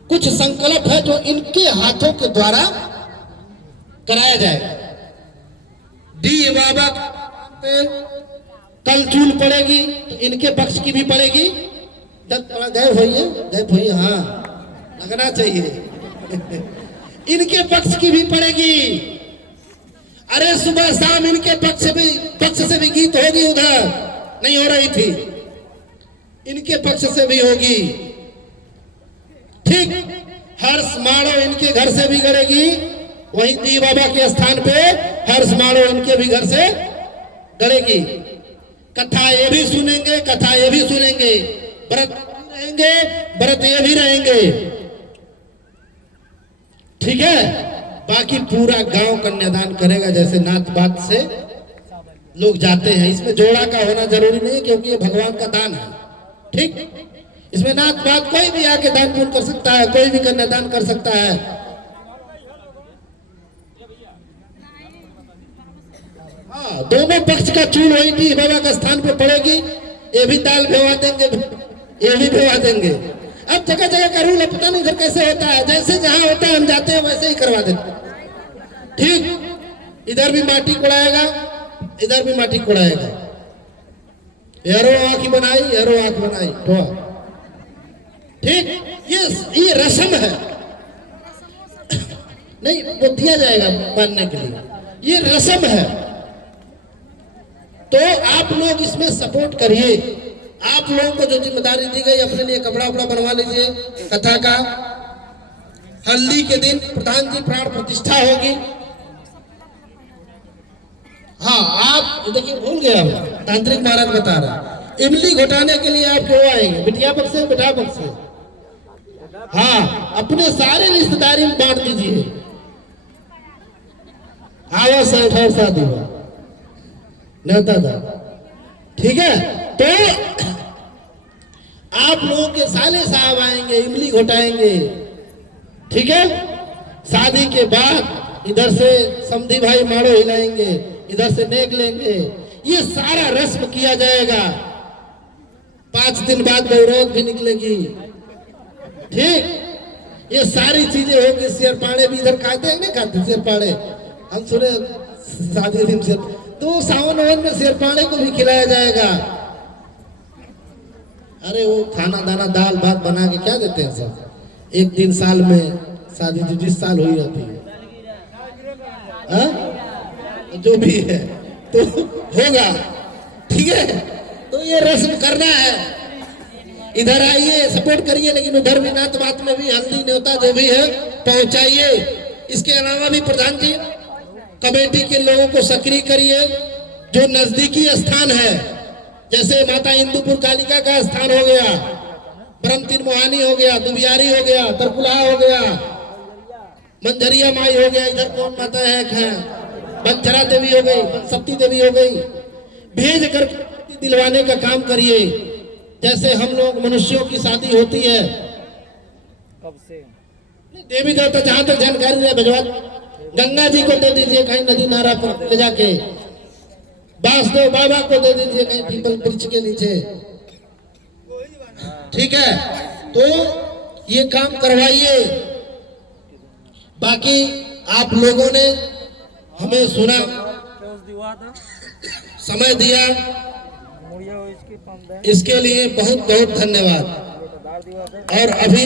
कुछ संकल्प है जो इनके हाथों के द्वारा कराया जाएगा। डी बाबा कल चूल पड़ेगी तो इनके पक्ष की भी पड़ेगी। गायब होइए, हाँ लगना चाहिए। इनके पक्ष की भी पड़ेगी। अरे सुबह शाम इनके पक्ष से भी गीत होगी, उधर नहीं हो रही थी, इनके पक्ष से भी होगी। ठीक, हर्ष माड़ो इनके घर से भी गड़ेगी, वहीं दी बाबा के स्थान पे हर्ष माड़ो इनके भी घर से गड़ेगी। कथा ये भी सुनेंगे, कथा ये भी सुनेंगे, व्रत रहेंगे, व्रत ये भी रहेंगे। ठीक है, बाकी पूरा गांव कन्यादान करेगा, जैसे नात बात से लोग जाते हैं। इसमें जोड़ा का होना जरूरी नहीं, क्योंकि ये भगवान का दान है। ठीक, इसमें नात बात कोई भी आके दान पुण्य कर सकता है, कोई भी कन्यादान कर सकता है। हाँ, दोनों पक्ष का चूल वही थी बाबा का स्थान पे पड़ेगी। ये भी दाल भेवा देंगे, ये भी भेवा देंगे। अब जगह जगह का रूल है, पता नहीं इधर कैसे होता है, जैसे जहां होता है हम जाते हैं वैसे ही करवा देते हैं। ठीक, इधर भी माटी कुड़ाएगा, इधर भी माटी कुड़ाएगा। यारो आंख बनाई, यारो आंख बनाई, ठीक, ये रस्म है। नहीं, वो दिया जाएगा मानने के लिए, ये रस्म है। तो आप लोग इसमें सपोर्ट करिए। आप लोगों को जो जिम्मेदारी दी गई, अपने लिए कपड़ा उपड़ा बनवा लीजिए कथा का। हल्दी के दिन प्रधान जी प्राण प्रतिष्ठा होगी। हाँ, आप देखिए भूल गया हूं, तांत्रिक महाराज बता रहा, इमली घोटाने के लिए आप क्यों आएंगे? बिटिया पक्ष से, बेटा पक्ष से। हाँ, अपने सारे रिश्तेदारी में बांट दीजिए। आवा से उठाओ शादी हुआ न्योता था, ठीक है। तो आप लोगों के साले साहब आएंगे, इमली घोटाएंगे, ठीक है। शादी के बाद इधर से समधी भाई माड़ो हिलाएंगे, इधर से नेक लेंगे, ये सारा रस्म किया जाएगा। 5 दिन बाद बहुरोग भी निकलेगी, ठीक। ये सारी चीजें होगी। शेरपाड़े भी इधर खाते हैं, नहीं खाते शेरपाड़े? हम सुने शादी दिन से तो सावन में शेरपाड़े को भी खिलाया जाएगा। अरे वो खाना दाना दाल भात बना के क्या देते हैं सब। एक दिन साल में शादी 20 साल हुई रहती है, जो भी है तो होगा, ठीक है। तो ये रस्म करना है। इधर आइए, सपोर्ट करिए, लेकिन उधर भी नात बात में भी हल्दी न्योता जो भी है पहुंचाइए। इसके अलावा भी प्रधान जी कमेटी के लोगों को सक्रिय करिए। जो नजदीकी स्थान है, जैसे माता इंदुपुर कालिका का स्थान हो गया, ब्रह्मतीर मोहानी हो गया, दुबियारी हो गया, तरकुलहा हो गया, मंझरिया माई हो गया, इधर कौन माता है, बंचरा देवी हो गई, सती देवी हो गई, भेज कर दिलवाने का काम करिए। जैसे हम लोग मनुष्यों की शादी होती है, कब से देवी देवता जहां तक जानकारी है भिजवा, गंगा जी को दे दीजिए कहीं नदी नारा पर ले जाके, वासुदेव बाबा को दे दीजिए कहीं पीपल वृक्ष के नीचे, ठीक है। तो ये काम करवाइए। बाकी आप लोगों ने हमें सुना, समय दिया, इसके लिए बहुत बहुत धन्यवाद। और अभी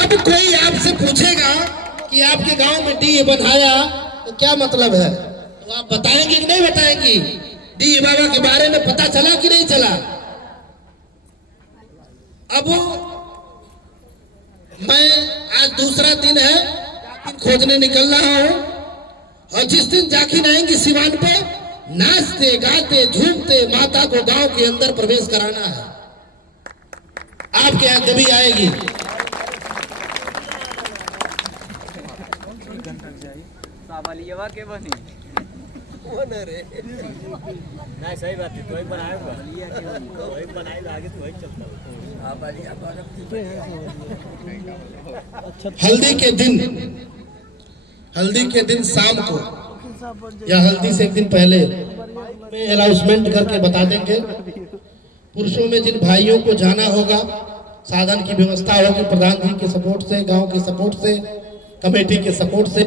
अब कोई आपसे पूछेगा कि आपके गांव में डी बनाया तो क्या मतलब है, तो आप बताएंगे कि नहीं बताएंगी? डी बाबा के बारे में पता चला कि नहीं चला? अब मैं आज दूसरा दिन है, खोजने निकल रहा हूं, और जिस दिन जाकिर आएंगी सिवान पे, नाचते गाते झूमते माता को गांव के अंदर प्रवेश कराना है। आपके यहाँ देवी आएगी। के बनी नहीं, सही बात है। तो एक बनाएगा, तो एक बनाएगा, आगे तो एक चलता है। हल्दी के दिन शाम को या हल्दी से एक दिन पहले में अनाउंसमेंट करके बता देंगे। पुरुषों में जिन भाइयों को जाना होगा, साधन की व्यवस्था होगी प्रधान जी के सपोर्ट से, गांव के सपोर्ट से, कमेटी के सपोर्ट से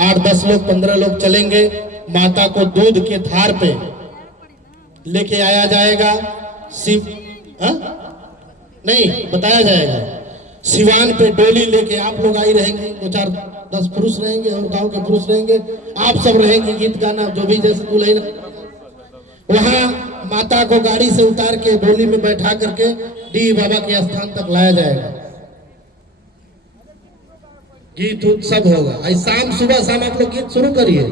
8-10 लोग 15 लोग चलेंगे। माता को दूध के धार पे लेके आया जाएगा। शिव नहीं बताया जाएगा, सिवान पे डोली लेके आप लोग आई रहेंगे, 2-4-10 पुरुष रहेंगे और गांव के पुरुष रहेंगे, आप सब रहेंगे, गीत गाना जो भी जैसे दुल्हन, वहां माता को गाड़ी से उतार के डोली में बैठा करके डी बाबा के स्थान तक लाया जाएगा। गीत सब होगा। आज शाम सुबह शाम आप लोग गीत शुरू करिए।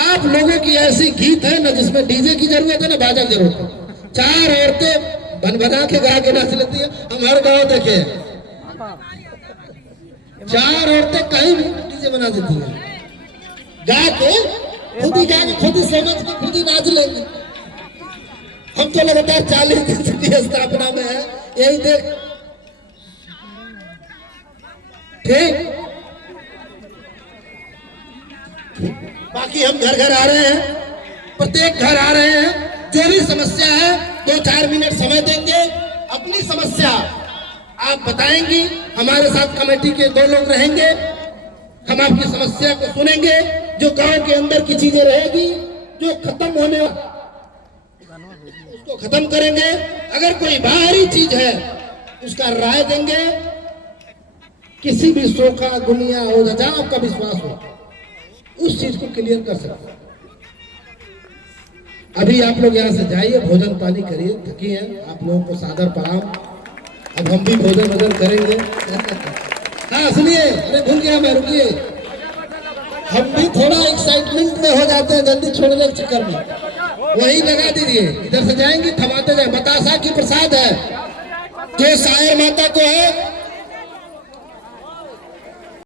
आप लोगों की ऐसी गीत है ना जिसमें डीजे की जरूरत है ना बाजा की जरूरत है। 4 औरतें बन बना के गा के नाच लेती है। हम हर गाँव देखे 4 औरतें कहीं भी डीजे बना देती है, गा के खुद ही गा के खुद ही समझ के खुद ही नाच लेंगे। हम तो लगातार 40 दिन से स्थापना में है, यही देख, ठीक। बाकी हम घर घर आ रहे हैं, प्रत्येक घर आ रहे हैं। जो भी समस्या है 2-4 मिनट समय देंगे, अपनी समस्या आप बताएंगी, हमारे साथ कमेटी के 2 लोग रहेंगे, हम आपकी समस्या को सुनेंगे। जो गांव के अंदर की चीजें रहेगी, जो खत्म होने उसको खत्म करेंगे। अगर कोई बाहरी चीज है उसका राय देंगे। किसी भी शोका गुनिया हो, जहाँ आपका विश्वास हो, उस चीज को क्लियर कर सकते हैं। अभी आप लोग यहाँ से जाइए, भोजन पानी करिए, थकी हैं आप लोगों को सादर प्रणाम। अब हम भी भोजन करेंगे। हाँ सुनिए, अरे भूल गया मैं, रुकिए। हम भी थोड़ा एक्साइटमेंट में हो जाते हैं जल्दी छोड़ने के चक्कर में। वही लगा दीजिए, इधर से जाएंगे थमाते जाए। बतासा की प्रसाद है जो सायर माता को है